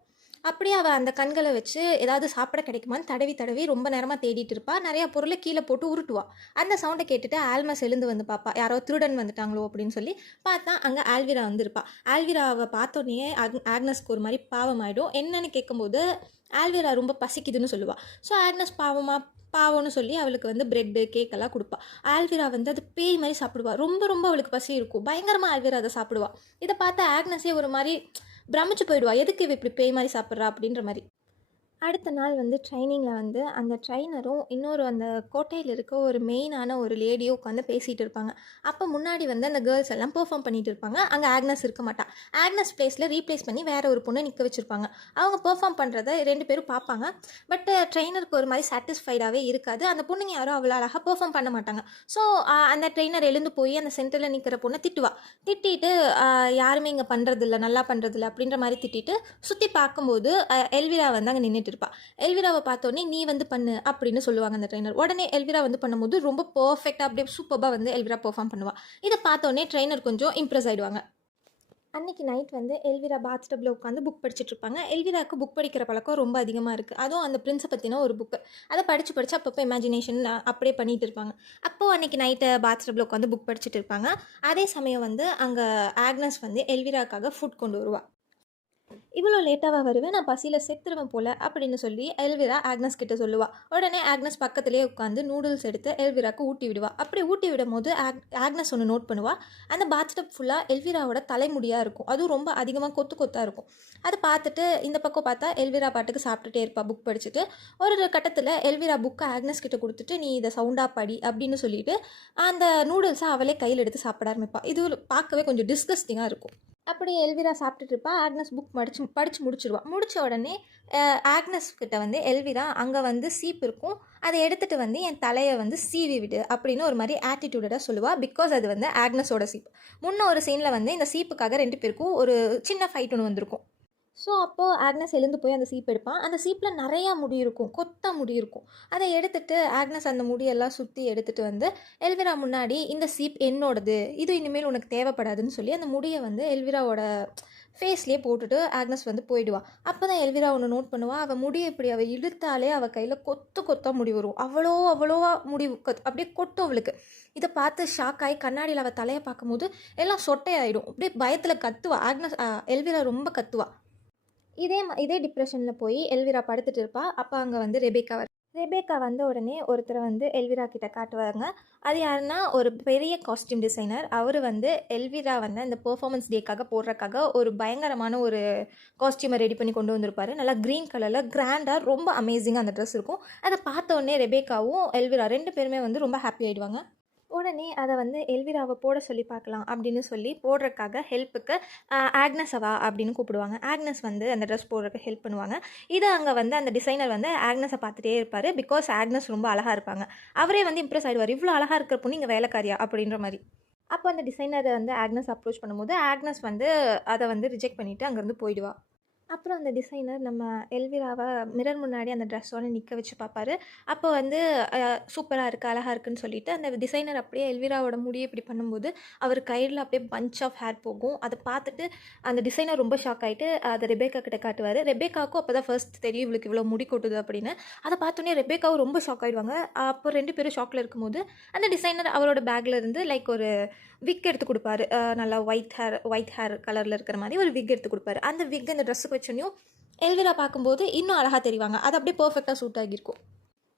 அப்படியே அவள் அந்த கண்களை வச்சு ஏதாவது சாப்பிட கிடைக்குமான்னு தடவி தடவி ரொம்ப நேரமாக தேடிட்டு இருப்பாள். நிறையா பொருளை கீழே போட்டு உருட்டுவாள். அந்த சவுண்டை கேட்டுட்டு ஆல்மாஸ் எழுந்து வந்து பார்ப்பா, யாரோ திருடன் வந்துட்டாங்களோ அப்படின்னு சொல்லி பார்த்தா அங்கே ஆல்விரா வந்துருப்பா. ஆல்விராவை பார்த்தோன்னே ஆக்னஸ்க்கு ஒரு மாதிரி பாவமாயிடும். என்னன்னு கேட்கும்போது ஆல்விரா ரொம்ப பசிக்குதுன்னு சொல்லுவாள். ஸோ ஆக்னஸ் பாவம்னு சொல்லி அவளுக்கு வந்து ப்ரெட்டு கேக்கெல்லாம் கொடுப்பா. ஆல்விரா வந்து அது பேய் மாதிரி சாப்பிடுவா. ரொம்ப ரொம்ப அவளுக்கு பசி இருக்கும். பயங்கரமாக ஆல்விரா அதை சாப்பிடுவா. இதை பார்த்து ஆக்னஸே ஒரு மாதிரி பிரமிச்சு போயிடுவா, எதுக்கு இவ இப்படி பேய் மாதிரி சாப்பிட்றா அப்படின்ற மாதிரி. அடுத்த நாள் வந்து ட்ரைனிங்கில் வந்து அந்த ட்ரைனரும் இன்னொரு அந்த கோட்டையில் இருக்க ஒரு மெயினான ஒரு லேடியும் உட்காந்து பேசிகிட்டு இருப்பாங்க. அப்போ முன்னாடி வந்து அந்த கேர்ள்ஸ் எல்லாம் பெர்ஃபார்ம் பண்ணிகிட்டு இருப்பாங்க. அங்கே ஆக்னஸ் இருக்க மாட்டா. ஆக்னஸ் பிளேஸில் ரீப்ளேஸ் பண்ணி வேறு ஒரு பொண்ணை நிற்க வச்சுருப்பாங்க. அவங்க பெர்ஃபார்ம் பண்ணுறத 2 பேரும் பார்ப்பாங்க. பட் ட்ரெயினருக்கு ஒரு மாதிரி சாட்டிஸ்ஃபைடாகவே இருக்காது. அந்த பொண்ணுங்க யாரும் அவ்வளோ அழகாக பெர்ஃபார்ம் பண்ண மாட்டாங்க. ஸோ அந்த ட்ரெயினர் எழுந்து போய் அந்த சென்டரில் நிற்கிற பொண்ணை திட்டிட்டு யாருமே இங்கே பண்ணுறதில்ல, நல்லா பண்ணுறதில்ல அப்படின்ற மாதிரி திட்டிட்டு சுற்றி பார்க்கும்போது எல்விரா வந்து அங்கே நின்றுட்டு இருப்பா. எல்விராவை பார்த்தோன்னே நீ வந்து பண்ணு அப்படின்னு சொல்லுவாங்க அந்த ட்ரெயினர். உடனே எல்விரா வந்து பண்ணும்போது ரொம்ப பர்ஃபெக்டாக அப்படியே சூப்பராக வந்து எல்விரா பெர்ஃபார்ம் பண்ணுவாள். இதை பார்த்தோன்னே ட்ரெயினர் கொஞ்சம் இம்ப்ரெஸ் ஆகிடுவாங்க. அன்றைக்கி நைட் வந்து எல்விரா பாத்டப்பில் உட்காந்து புக் படிச்சுட்டு இருப்பாங்க. எல்விராவுக்கு புக் படிக்கிற பழக்கம் ரொம்ப அதிகமாக இருக்குது. அதுவும் அந்த பிரின்ஸை பற்றின ஒரு புக்கு. அதை படித்து அப்பப்போ இமேஜினேஷன் அப்படியே பண்ணிகிட்டு இருப்பாங்க. அப்போது அன்றைக்கி நைட்டு பாத்டப்பில் உட்காந்து புக் படிச்சுட்டு இருப்பாங்க. அதே சமயம் வந்து அங்கே ஆக்னஸ் வந்து எல்விராக்காக ஃபுட் கொண்டு வருவாள். இவ்வளோ லேட்டாக வருவேன், நான் பசியில் செத்துருவேன் போல் அப்படின்னு சொல்லி எல்விரா ஆக்னஸ் கிட்ட சொல்லுவாள். உடனே ஆக்னஸ் பக்கத்துலேயே உட்காந்து நூடுல்ஸ் எடுத்து எல்விராக்கு ஊட்டி விடுவாள். அப்படி ஊட்டி விடும் போது ஆக்னஸ் ஒன்று நோட் பண்ணுவாள். அந்த பாத்டப் ஃபுல்லாக எல்விராவோட தலைமுடியாக இருக்கும். அதுவும் ரொம்ப அதிகமாக கொத்தாக இருக்கும். அதை பார்த்துட்டு இந்த பக்கம் பார்த்தா எல்விரா பாட்டுக்கு சாப்பிட்டுட்டே இருப்பாள் புக் படிச்சுட்டு. ஒரு கட்டத்தில் எல்விரா புக்கை ஆக்னஸ் கிட்ட கொடுத்துட்டு நீ இதை சவுண்டாக படி அப்படின்னு சொல்லிட்டு அந்த நூடுல்ஸை அவளே கையில் எடுத்து சாப்பிட ஆரம்பிப்பாள். இது பார்க்கவே கொஞ்சம் டிஸ்கஸ்டிங்காக இருக்கும். அப்படி எல்விரா சாப்பிட்டுட்டு இருப்பா. ஆக்னஸ் புக் படித்து முடிச்சிடுவா. முடித்த உடனே ஆக்னஸ் கிட்ட வந்து எல்விரா அங்கே வந்து சீப் இருக்கும், அதை எடுத்துகிட்டு வந்து என் தலையை வந்து சீவி விடு அப்படின்னு ஒரு மாதிரி ஆட்டிடியூடாக சொல்லுவாள். பிகாஸ் அது வந்து ஆக்னஸோட சீப். முன்ன ஒரு சீனில் வந்து இந்த சீப்புக்காக 2 பேருக்கும் ஒரு சின்ன ஃபைட் ஒன்று வந்திருக்கும். ஸோ அப்போது ஆக்னஸ் எழுந்து போய் அந்த சீப் எடுப்பான். அந்த சீப்பில் நிறையா முடி இருக்கும், முடி இருக்கும். அதை எடுத்துகிட்டு ஆக்னஸ் அந்த முடியெல்லாம் சுற்றி எடுத்துகிட்டு வந்து எல்விரா முன்னாடி இந்த சீப் என்னோடது, இது இனிமேல் உனக்கு தேவைப்படாதுன்னு சொல்லி அந்த முடியை வந்து எல்விராவோட ஃபேஸ்லேயே போட்டுட்டு ஆக்னஸ் வந்து போயிடுவாள். அப்போ தான் எல்விரா ஒன்று நோட் பண்ணுவாள். அவள் முடியை இப்படி அவள் இழுத்தாலே அவள் கையில் கொத்தாக முடி வரும். அவ்வளோவா முடி அப்படியே கொட்டும் அவளுக்கு. இதை பார்த்து ஷாக் ஆகி கண்ணாடியில் அவள் தலையை பார்க்கும்போது எல்லாம் சொட்டையாயிடும். அப்படியே பயத்தில் கத்துவா எல்விரா ரொம்ப கத்துவா. இதே டிப்ரெஷனில் போய் எல்விரா படுத்துட்டு இருப்பா. அப்போ அங்கே வந்து ரெபேக்கா ரெபேக்கா வந்த உடனே ஒருத்தரை வந்து எல்விரா கிட்ட காட்டுவாங்க. அது யாருன்னா, ஒரு பெரிய காஸ்டியூம் டிசைனர். அவரு வந்து எல்விரா வந்து அந்த பெர்ஃபார்மன்ஸ் டேக்காக போடுறக்காக ஒரு பயங்கரமான ஒரு காஸ்டியூமை ரெடி பண்ணி கொண்டு வந்திருப்பாரு. நல்லா கிரீன் கலரில் கிராண்டா ரொம்ப அமேசிங்காக அந்த ட்ரெஸ் இருக்கும். அதை பார்த்த உடனே ரெபேக்காவும் எல்விரா 2 பேருமே வந்து ரொம்ப ஹாப்பி ஆயிடுவாங்க. உடனே அத வந்து எல்விராவ போட சொல்லி பார்க்கலாம் அப்படின்னு சொல்லி போடுறக்காக ஹெல்ப்புக்கு ஆக்னஸவா அப்படின்னு கூப்பிடுவாங்க. ஆக்னஸ் வந்து அந்த ட்ரெஸ் போடுறதுக்கு ஹெல்ப் பண்ணுவாங்க. இதை அங்கே வந்து அந்த டிசைனர் வந்து ஆக்னஸை பார்த்துட்டே இருப்பார். பிகாஸ் ஆக்னஸ் ரொம்ப அழகாக இருப்பாங்க. அவரே வந்து இம்ப்ரெஸ் ஆகிடுவார், இவ்வளோ அழகாக இருக்கிற பொண்ணு இங்கே வேலைக்காரியா அப்படின்ற மாதிரி. அப்போ அந்த டிசைனரை வந்து ஆக்னஸ் அப்ரோச் பண்ணும்போது ஆக்னஸ் வந்து அதை வந்து ரிஜெக்ட் பண்ணிவிட்டு அங்கேருந்து போயிடுவா. அப்புறம் அந்த டிசைனர் நம்ம எல்விராவ மிரர் முன்னாடி அந்த ட்ரெஸ்ஸோட நிற்க வச்சு பார்ப்பாரு. அப்போ வந்து சூப்பராக இருக்குது, அழகாக இருக்குன்னு சொல்லிட்டு அந்த டிசைனர் அப்படியே எல்விராவோட முடியை இப்படி பண்ணும்போது அவர் கையில் அப்படியே பஞ்ச் ஆஃப் ஹேர் போகும். அதை பார்த்துட்டு அந்த டிசைனர் ரொம்ப ஷாக் ஆகிட்டு அதை ரெபேக்கா கிட்ட காட்டுவார். ரெபேக்காவுக்கும் அப்போ தான் ஃபர்ஸ்ட் தெரியும் இவளுக்கு இவ்வளோ முடி கொட்டுது அப்படின்னு. அதை பார்த்தோன்னே ரெபேக்காவும் ரொம்ப ஷாக் ஆகிடுவாங்க. அப்போ 2 பேரும் ஷாக்கில் இருக்கும்போது அந்த டிசைனர் அவரோட பேக்கில் இருந்து லைக் ஒரு விக் எடுத்து கொடுப்பாரு. நல்லா ஒயிட் ஹேர் கலரில் இருக்கிற மாதிரி ஒரு விக் எடுத்து கொடுப்பாரு. அந்த விக் அந்த ட்ரெஸ்ஸுக்கு வச்சோன்னையும் எல்விரா பார்க்கும்போது இன்னும் அழகாக தெரிவாங்க. அது அப்படியே பர்ஃபெக்டாக சூட் ஆகியிருக்கும்.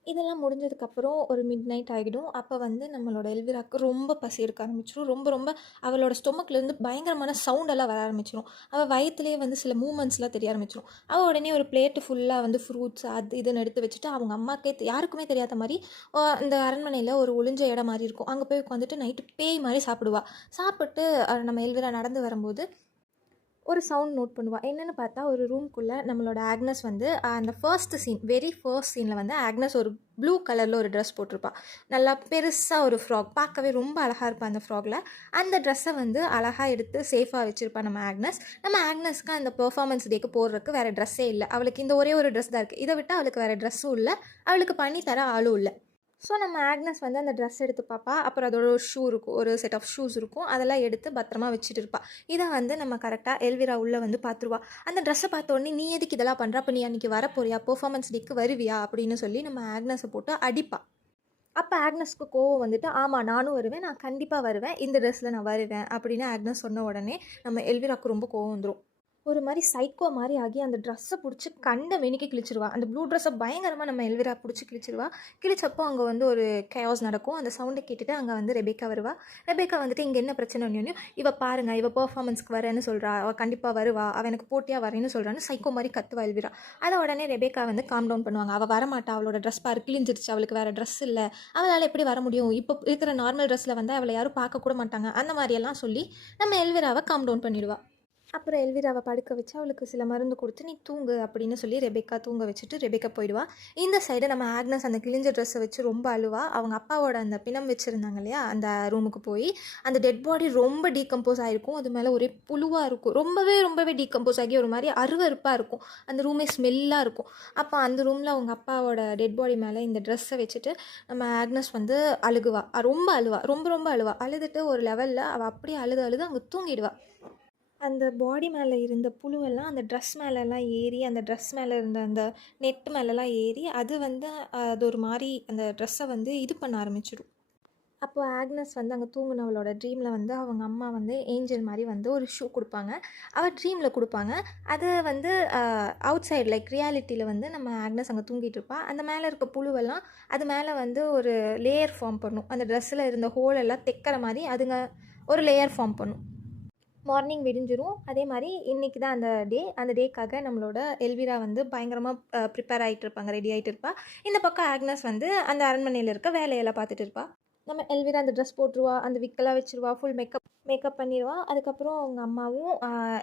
இதெல்லாம் முடிஞ்சதுக்கப்புறம் ஒரு மிட் நைட் ஆகிடும். அப்போ வந்து நம்மளோட எல்விராவுக்கு ரொம்ப பசி எடுக்க ஆரம்பிச்சிடும். ரொம்ப ரொம்ப அவளோட ஸ்டொமக்லேருந்து பயங்கரமான சவுண்டெல்லாம் வர ஆரம்பிச்சிடும். அவள் வயிற்றுலேயே வந்து சில மூமெண்ட்ஸ்லாம் தெரிய ஆரம்பிச்சிடும். அவள் உடனே ஒரு பிளேட்டு ஃபுல்லாக வந்து ஃப்ரூட்ஸ் அது இதுன்னு எடுத்து வச்சுட்டு அவங்க அம்மாக்கே யாருக்குமே தெரியாத மாதிரி இந்த அரண்மனையில் ஒரு ஒளிஞ்ச இடம் மாதிரி இருக்கும். அங்கே போய் உட்காந்துட்டு நைட்டு பேய் மாதிரி சாப்பிடுவா. சாப்பிட்டு நம்ம எல்விரா நடந்து வரும்போது ஒரு சவுண்ட் நோட் பண்ணுவாள். என்னென்னு பார்த்தா ஒரு ரூம்குள்ளே நம்மளோட ஆக்னஸ் வந்து அந்த வெரி ஃபர்ஸ்ட் சீனில் வந்து ஆக்னஸ் ஒரு ப்ளூ கலரில் ஒரு ட்ரெஸ் போட்டிருப்பாள். நல்லா பெருசாக ஒரு ஃப்ராக், பார்க்கவே ரொம்ப அழகாக இருப்பாள் அந்த ஃப்ராகில். அந்த ட்ரெஸ்ஸை வந்து அழகாக எடுத்து சேஃபாக வச்சுருப்பாள் நம்ம ஆக்னஸ். நம்ம ஆக்னஸ்க்கு அந்த பெர்ஃபார்மன்ஸ் டேக்கு போடுறதுக்கு வேறு ட்ரெஸ்ஸே இல்லை. அவளுக்கு இந்த ஒரே ஒரு ட்ரெஸ் தான் இருக்குது. இதை விட்டால் அவளுக்கு வேறு ட்ரெஸ்ஸும் இல்லை, அவளுக்கு பண்ணி தர ஆளும் இல்லை. ஸோ நம்ம ஆக்னஸ் வந்து அந்த ட்ரெஸ் எடுத்து பார்ப்பா. அப்புறம் அதோட ஒரு ஷூ இருக்கும், ஒரு செட் ஆஃப் ஷூஸ் இருக்கும். அதெல்லாம் எடுத்து பத்திரமா வச்சுட்டு இருப்பாள். இதை வந்து நம்ம கரெக்டாக எல்விரா உள்ளே வந்து பார்த்துருவா. அந்த ட்ரெஸ்ஸை பார்த்தோன்னே நீ எதுக்கு இதெல்லாம் பண்ணுற, அப்போ நீ அன்றைக்கி வரப்போறியா, பெர்ஃபார்மன்ஸ் டேக்கு வருவியா அப்படின்னு சொல்லி நம்ம ஆக்னஸை போட்டு அடிப்பா. அப்போ ஆக்னஸ்க்கு கோவம் வந்துட்டு ஆமாம் நானும் வருவேன், நான் கண்டிப்பாக வருவேன், இந்த ட்ரெஸ்ஸில் நான் வருவேன் அப்படின்னு ஆக்னஸ் சொன்ன உடனே நம்ம எல்விராவுக்கு ரொம்ப கோவம் வந்துடும். ஒரு மாதிரி சைக்கோ மாதிரி ஆகி அந்த ட்ரெஸ்ஸை பிடிச்சி கண்ட வெனிக்கி கிழிச்சிருவா. அந்த ப்ளூ ட்ரெஸ்ஸை பயங்கரமாக நம்ம எல்விரா பிடிச்சி கிழிச்சிருவா. கிழிச்சப்போ அங்கே வந்து ஒரு கேஸ் நடக்கும். அந்த சவுண்டை கேட்டுட்டு அங்கே வந்து ரெபேக்கா வருவா. ரெபேக்கா வந்துட்டு இங்கே என்ன பிரச்சனைன்னு இவ பாருங்க, இவ பெர்ஃபார்மன்ஸ்க்கு வரேன்னு சொல்கிறா, அவள் கண்டிப்பாக வருவா, அவள் எனக்கு போட்டியாக வரேன்னு சொல்கிறான்னு சைக்கோ மாதிரி கத்துவா எல்விரா. அதை உடனே ரெபேக்கா வந்து காம் டவுன் பண்ணுவாங்க. அவள் வரமாட்டா, அவளோட ட்ரெஸ் பாரு கிழிஞ்சிருச்சு, அவளுக்கு வேறு ட்ரெஸ் இல்லை, அவளால் எப்படி வர முடியும், இப்போ இருக்கிற நார்மல் ட்ரெஸ்ஸில் வந்து அவளை யாரும் பார்க்கக்கூட மாட்டாங்க, அந்த மாதிரியெல்லாம் சொல்லி நம்ம எல்விராவை காம் டவுன் பண்ணிவிடுவா. அப்புறம் எல்விராவை படுக்க வச்சு அவளுக்கு சில மருந்து கொடுத்து நீ தூங்கு அப்படின்னு சொல்லி ரெபேக்கா தூங்க வச்சுட்டு ரெபேக்கா போயிடுவா. இந்த சைடு நம்ம ஆக்னஸ் அந்த கிழிஞ்ச ட்ரெஸ்ஸை வச்சு ரொம்ப அழுவா. அவங்க அப்பாவோட அந்த பிணம் வச்சுருந்தாங்க இல்லையா, அந்த ரூமுக்கு போய் அந்த டெட் பாடி ரொம்ப டீகம்போஸ் ஆகிருக்கும். அது மேலே ஒரே புழுவாக இருக்கும். ரொம்பவே டீகம்போஸ் ஆகி ஒரு மாதிரி அருவருப்பாக இருக்கும். அந்த ரூமே ஸ்மெல்லாக இருக்கும். அப்போ அந்த ரூமில் அவங்க அப்பாவோட டெட் பாடி மேலே இந்த ட்ரெஸ்ஸை வச்சுட்டு நம்ம ஆக்னஸ் வந்து அழுகுவா. ரொம்ப அழுவா. அழுதுட்டு ஒரு லெவலில் அவள் அப்படியே அழுது அங்கே தூங்கிடுவா. அந்த பாடி மேலே இருந்த புழுவெல்லாம் அந்த ட்ரெஸ் மேலெல்லாம் ஏறி, அந்த ட்ரெஸ் மேலே இருந்த அந்த நெட்டு மேலெலாம் ஏறி அது வந்து அது ஒரு மாதிரி அந்த ட்ரெஸ்ஸை வந்து இது பண்ண ஆரம்பிச்சிடும். அப்போ ஆக்னஸ் வந்து அங்கே தூங்குனவளோட ட்ரீமில் வந்து அவங்க அம்மா வந்து ஏஞ்சல் மாதிரி வந்து ஒரு ஷூ கொடுப்பாங்க. அவள் ட்ரீமில் கொடுப்பாங்க. அது வந்து அவுட் சைடு லைக் ரியாலிட்டியில் வந்து நம்ம ஆக்னஸ் அங்கே தூங்கிட்டு இருப்பாள். அந்த மேலே இருக்க புழுவெல்லாம் அது மேலே வந்து ஒரு லேயர் ஃபார்ம் பண்ணும். அந்த ட்ரெஸ்ஸில் இருந்த ஹோலெல்லாம் தைக்கிற மாதிரி அதுங்க ஒரு லேயர் ஃபார்ம் பண்ணும். மார்னிங் விடிஞ்சிரும். அதே மாதிரி இன்றைக்கி தான் அந்த டேக்காக நம்மளோட எல்விரா வந்து பயங்கரமாக ப்ரிப்பேர் ஆகிட்டு இருப்பாங்க, ரெடி ஆகிட்டு இருப்பா. இந்த பக்கம் ஆக்னஸ் வந்து அந்த அரண்மனையில் இருக்க வேலையெல்லாம் பார்த்துட்டு இருப்பா. நம்ம எல்விரா அந்த ட்ரெஸ் போட்டுருவா, அந்த விக்கெல்லாம் வச்சுருவா, ஃபுல் மேக்கப் பண்ணிடுவா. அதுக்கப்புறம் அவங்க அம்மாவும்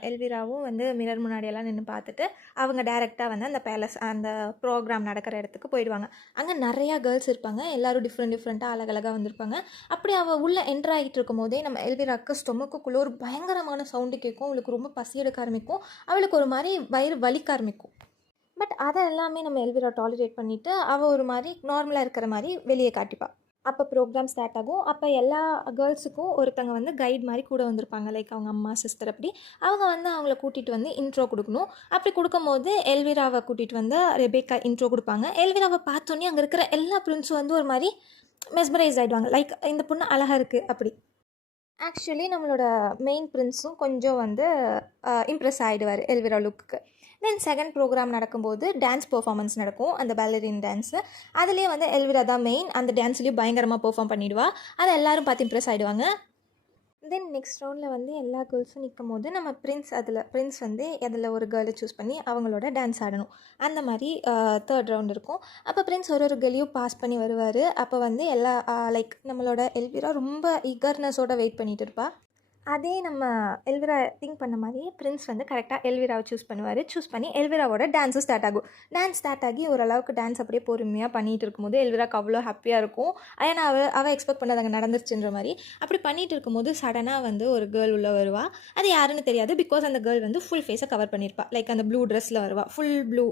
எல்விராவும் வந்து மிரர் முன்னாடியெல்லாம் நின்று பார்த்துட்டு அவங்க டைரெக்டாக வந்து அந்த பேலஸ் அந்த ப்ரோக்ராம் நடக்கிற இடத்துக்கு போயிடுவாங்க. அங்கே நிறையா கேர்ள்ஸ் இருப்பாங்க, எல்லோரும் டிஃப்ரெண்ட்டாக அழகழகாக வந்திருப்பாங்க. அப்படி அவள் உள்ளே என்ட்ரு ஆகிட்டு இருக்கும் போதே நம்ம எல்விராவுக்கு ஸ்டொமக்குள்ளே ஒரு பயங்கரமான சவுண்டு கேட்கும். அவளுக்கு ரொம்ப பசி எடுக்க ஆரம்பிக்கும். அவளுக்கு ஒரு மாதிரி வயிறு வலிக்க ஆரம்பிக்கும். பட் அதை எல்லாமே நம்ம எல்விரா டாலரேட் பண்ணிவிட்டு அவள் ஒரு மாதிரி நார்மலாக இருக்கிற மாதிரி வெளியே காட்டிப்பாள். அப்போ ப்ரோக்ராம் ஸ்டார்ட் ஆகும். அப்போ எல்லா கேர்ள்ஸுக்கும் ஒருத்தங்க வந்து கைட் மாதிரி கூட வந்திருப்பாங்க, லைக் அவங்க அம்மா சிஸ்டர். அப்படி அவங்க வந்து அவங்கள கூட்டிகிட்டு வந்து இன்ட்ரோ கொடுக்கணும். அப்படி கொடுக்கும்போது எல்விராவை கூட்டிகிட்டு வந்து ரெபேக்கா இன்ட்ரோ கொடுப்பாங்க. எல்விராவை பார்த்தோன்னே அங்கே இருக்கிற எல்லா பிரின்ஸும் வந்து ஒரு மாதிரி மெஸ்மரைஸ் ஆகிடுவாங்க, லைக் இந்த பொண்ணு அழகாக இருக்குது அப்படி. ஆக்சுவலி நம்மளோட மெயின் பிரின்ஸும் கொஞ்சம் வந்து Impress ஆகிடுவார் Elvira லுக்குக்கு. Then second program நடக்கும்போது டான்ஸ் பெர்ஃபார்மன்ஸ் நடக்கும், அந்த பேலரின் டான்ஸு. அதுலேயே வந்து எல்விரா தான் மெயின். அந்த டான்ஸ்லேயும் பயங்கரமாக பெர்ஃபார்ம் பண்ணிவிடுவா. அதை எல்லோரும் பார்த்து இம்ப்ரெஸ் ஆகிடுவாங்க. தென் நெக்ஸ்ட் ரவுண்டில் வந்து எல்லா கேர்ள்ஸும் நிற்கும் போது நம்ம பிரின்ஸ் வந்து அதில் ஒரு கேர்ளை சூஸ் பண்ணி அவங்களோட டான்ஸ் ஆடணும். அந்த மாதிரி தேர்ட் ரவுண்ட் இருக்கும். அப்போ பிரின்ஸ் ஒரு கேர்ளையும் பாஸ் பண்ணி வருவார். அப்போ வந்து எல்லா லைக் நம்மளோட எல்விரா ரொம்ப ஈகர்னஸோடு வெயிட் பண்ணிகிட்டு இருப்பாள். அதே நம்ம எல்விரா திங்க் பண்ண மாதிரியே பிரின்ஸ் வந்து கரெக்டாக எல்விராவை சூஸ் பண்ணி எல்விராவோட டான்ஸும் ஸ்டார்ட் ஆகும். டான்ஸ் ஸ்டார்ட் ஆகி ஓரளவுக்கு டான்ஸ் அப்படியே பொறுமையாக பண்ணிகிட்டு இருக்கும்போது எல்விராக்கு அவ்வளோ ஹாப்பியாக இருக்கும். ஏன்னா அவள் எக்ஸ்பெக்ட் பண்ணது அங்கே நடந்துருச்சுன்ற மாதிரி. அப்படி பண்ணிகிட்டு இருக்கும்போது சடனாக வந்து ஒரு கேர்ள் உள்ளே வருவாள். அது யாருன்னு தெரியாது, பிகாஸ் அந்த கேர்ள் வந்து ஃபுல் ஃபேஸை கவர் பண்ணியிருப்பாள். லைக் அந்த ப்ளூ ட்ரெஸ்ஸில் வருவாள், ஃபுல் ப்ளூ.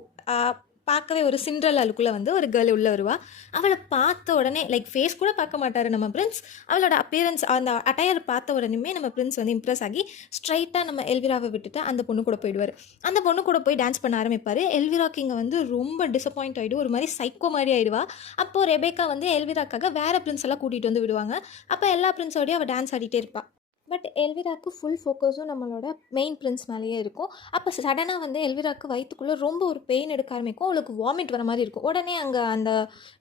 பார்க்கவே ஒரு சிண்ட்ரெல்லா லுக்கில் வந்து ஒரு கேர்ள் உள்ளே வருவாள். அவளை பார்த்த உடனே லைக் ஃபேஸ் கூட பார்க்க மாட்டார் நம்ம பிரின்ஸ். அவளோட அப்பியரன்ஸ், அந்த அட்டையர் பார்த்த உடனே நம்ம பிரின்ஸ் வந்து இம்ப்ரெஸ் ஆகி ஸ்ட்ரைட்டாக நம்ம எல்விராவை விட்டுட்டு அந்த பொண்ணு கூட போயிடுவார். அந்த பொண்ணு கூட போய் டான்ஸ் பண்ண ஆரம்பிப்பார். எல்விராக்கு இங்கே வந்து ரொம்ப டிசப்பாயிண்ட் ஆகிடும், ஒரு மாதிரி சைக்கோ மாதிரி ஆகிடுவா. அப்போது ரெபேக்கா வந்து எல்விராக்காக வேறு பிரின்ஸ் எல்லாம் கூட்டிகிட்டு வந்து விடுவாங்க. அப்போ எல்லா பிரின்ஸோடையும் அவள் டான்ஸ் ஆடிட்டே இருப்பாள். பட் எல்விராக்கு ஃபுல் ஃபோக்கஸும் நம்மளோட மெயின் பிரின்ஸ் மேலேயே இருக்கும். அப்போ சடனாக வந்து எல்விராக்கு வயிற்றுக்குள்ளே ரொம்ப ஒரு பெயின் எடுக்க ஆரம்பிக்கும். அவளுக்கு வாமிட் வர மாதிரி இருக்கும். உடனே அங்கே அந்த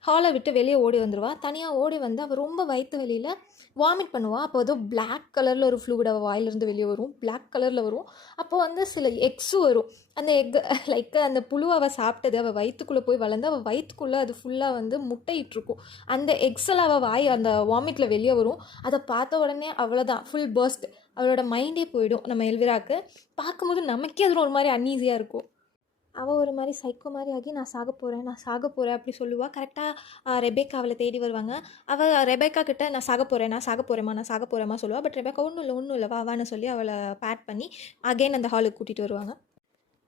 ஹாலை விட்டு வெளியே ஓடி வந்துடுவா. தனியாக ஓடி வந்து அவள் ரொம்ப வயிற்று வெளியில் வாமிட் பண்ணுவாள். அப்போ ஏதோ பிளாக் கலரில் ஒரு ஃப்ளூயிட் அவள் வாயிலிருந்து வெளியே வரும், பிளாக் கலரில் வரும். அப்போது வந்து சில எக்ஸும் வரும். அந்த எக் லைக் அந்த புழு அவள் சாப்பிட்டது அவள் வயிற்றுக்குள்ளே போய் வளர்ந்து அவள் வயிற்றுக்குள்ளே அது ஃபுல்லாக வந்து முட்டையிட்ருக்கும். அந்த எக்ஸில் அவள் வாய் அந்த வாமிட்டில் வெளியே வரும். அதை பார்த்த உடனே அவ்வளோதான், ஃபுல் பர்ஸ்ட். அவளோட மைண்டே போயிடும் நம்ம எல்விராக்கு. பார்க்கும்போது நமக்கே அது ஒரு மாதிரி அன்ஈஸியாக இருக்கும். அவள் ஒரு மாதிரி சைக்கோ மாதிரி ஆகி நான் சாக போகிறேன் அப்படி சொல்லுவாள். கரெக்டாக ரெபேக்கா அவளை தேடி வருவாங்க. அவள் ரெபேக்கா கிட்ட நான் சாக போகிறேம்மா சொல்லுவாள். பட் ரெபேக்கா ஒன்றும் இல்லை வான்னு சொல்லி அவளை பேட் பண்ணி அகெயின் அந்த ஹாலுக்கு கூட்டிகிட்டு வருவாங்க.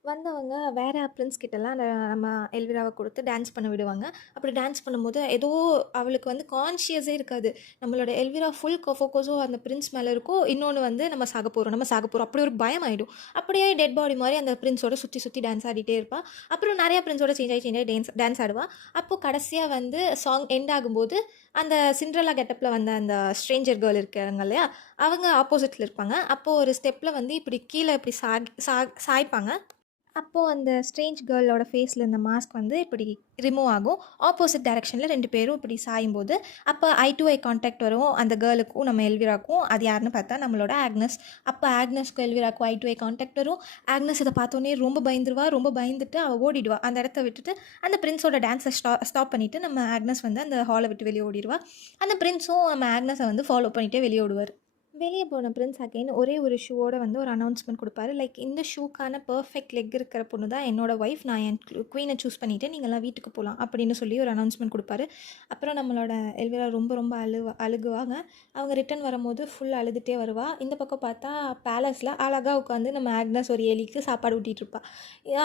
வந்தவங்க வேறு பிரின்ஸ் கிட்டலாம் நம்ம எல்விராவை கொடுத்து டான்ஸ் பண்ண விடுவாங்க. அப்படி டான்ஸ் பண்ணும்போது ஏதோ அவளுக்கு வந்து கான்ஷியஸே இருக்காது. நம்மளோட எல்விரா ஃபுல் ஃபோக்கஸும் அந்த பிரின்ஸ் மேலே இருக்கும். இன்னொன்று வந்து நம்ம சாக போகிறோம் அப்படி ஒரு பயம் ஆகிடும். அப்படியே டெட் பாடி மாதிரி அந்த பிரின்ஸோட சுற்றி டான்ஸ் ஆடிட்டே இருப்பாள். அப்புறம் நிறையா பிரின்ஸோட சேஞ்ச் ஆகி டான்ஸ் ஆடுவாள். அப்போது கடைசியாக வந்து சாங் எண்ட் ஆகும்போது அந்த சிண்ட்ரெல்லா கெட்டப்பில் வந்த அந்த ஸ்ட்ரேஞ்சர் கேர்ள் இருக்காங்க இல்லையா, அவங்க ஆப்போசிட்டில் இருப்பாங்க. அப்போது ஒரு ஸ்டெப்பில் வந்து இப்படி கீழே இப்படி சாய்ப்பாங்க. அப்போது அந்த ஸ்ட்ரேஞ்ச் கேர்ளோட ஃபேஸில் இருந்த மாஸ்க் வந்து இப்படி ரிமூவ் ஆகும். ஆப்போசிட் டைரெக்ஷனில் 2 பேரும் இப்படி சாயும்போது அப்போ ஐ டு ஐ கான்டாக்ட் வரும் அந்த கேர்ளுக்கும் நம்ம எல்விராக்கும். அது யாருன்னு பார்த்தா நம்மளோட ஆக்னஸ். அப்போ ஆக்னஸ்க்கும் எல்விராக்கும் ஐ டு ஐ கான்டாக்ட் வரும். ஆக்னஸ் இதை பார்த்தோன்னே ரொம்ப பயந்துட்டு அவள் ஓடிடுவா. அந்த இடத்த விட்டுட்டு அந்த பிரின்ஸோட டான்ஸை ஸ்டாப் பண்ணிவிட்டு நம்ம ஆக்னஸ் வந்து அந்த ஹாலை விட்டு வெளியே ஓடிடுவா. அந்த பிரின்ஸும் நம்ம ஆக்னஸை வந்து ஃபாலோ பண்ணிகிட்டே வெளியே ஓடுவார். வெளியே போன பிரின்ஸ் அகைன் ஒரே ஒரு ஷூவோட வந்து ஒரு அனௌன்ஸ்மெண்ட் கொடுப்பாரு. லைக் இந்த ஷூக்கான பர்ஃபெக்ட் லெக் இருக்கிற பொண்ணு தான் என்னோடய ஒய்ஃப், நான் என் குவீனை சூஸ் பண்ணிவிட்டு நீங்கள்லாம் வீட்டுக்கு போகலாம் அப்படின்னு சொல்லி ஒரு அனௌன்ஸ்மெண்ட் கொடுப்பாரு. அப்புறம் நம்மளோட எல்விரா ரொம்ப அழுகுவாங்க. அவங்க ரிட்டன் வரும்போது ஃபுல் அழுதுகிட்டே வருவா. இந்த பக்கம் பார்த்தா பேலஸில் அழகாக உட்காந்து நம்ம ஆக்னஸ் ஒரு எலிக்கு சாப்பாடு ஊட்டிகிட்ருப்பா.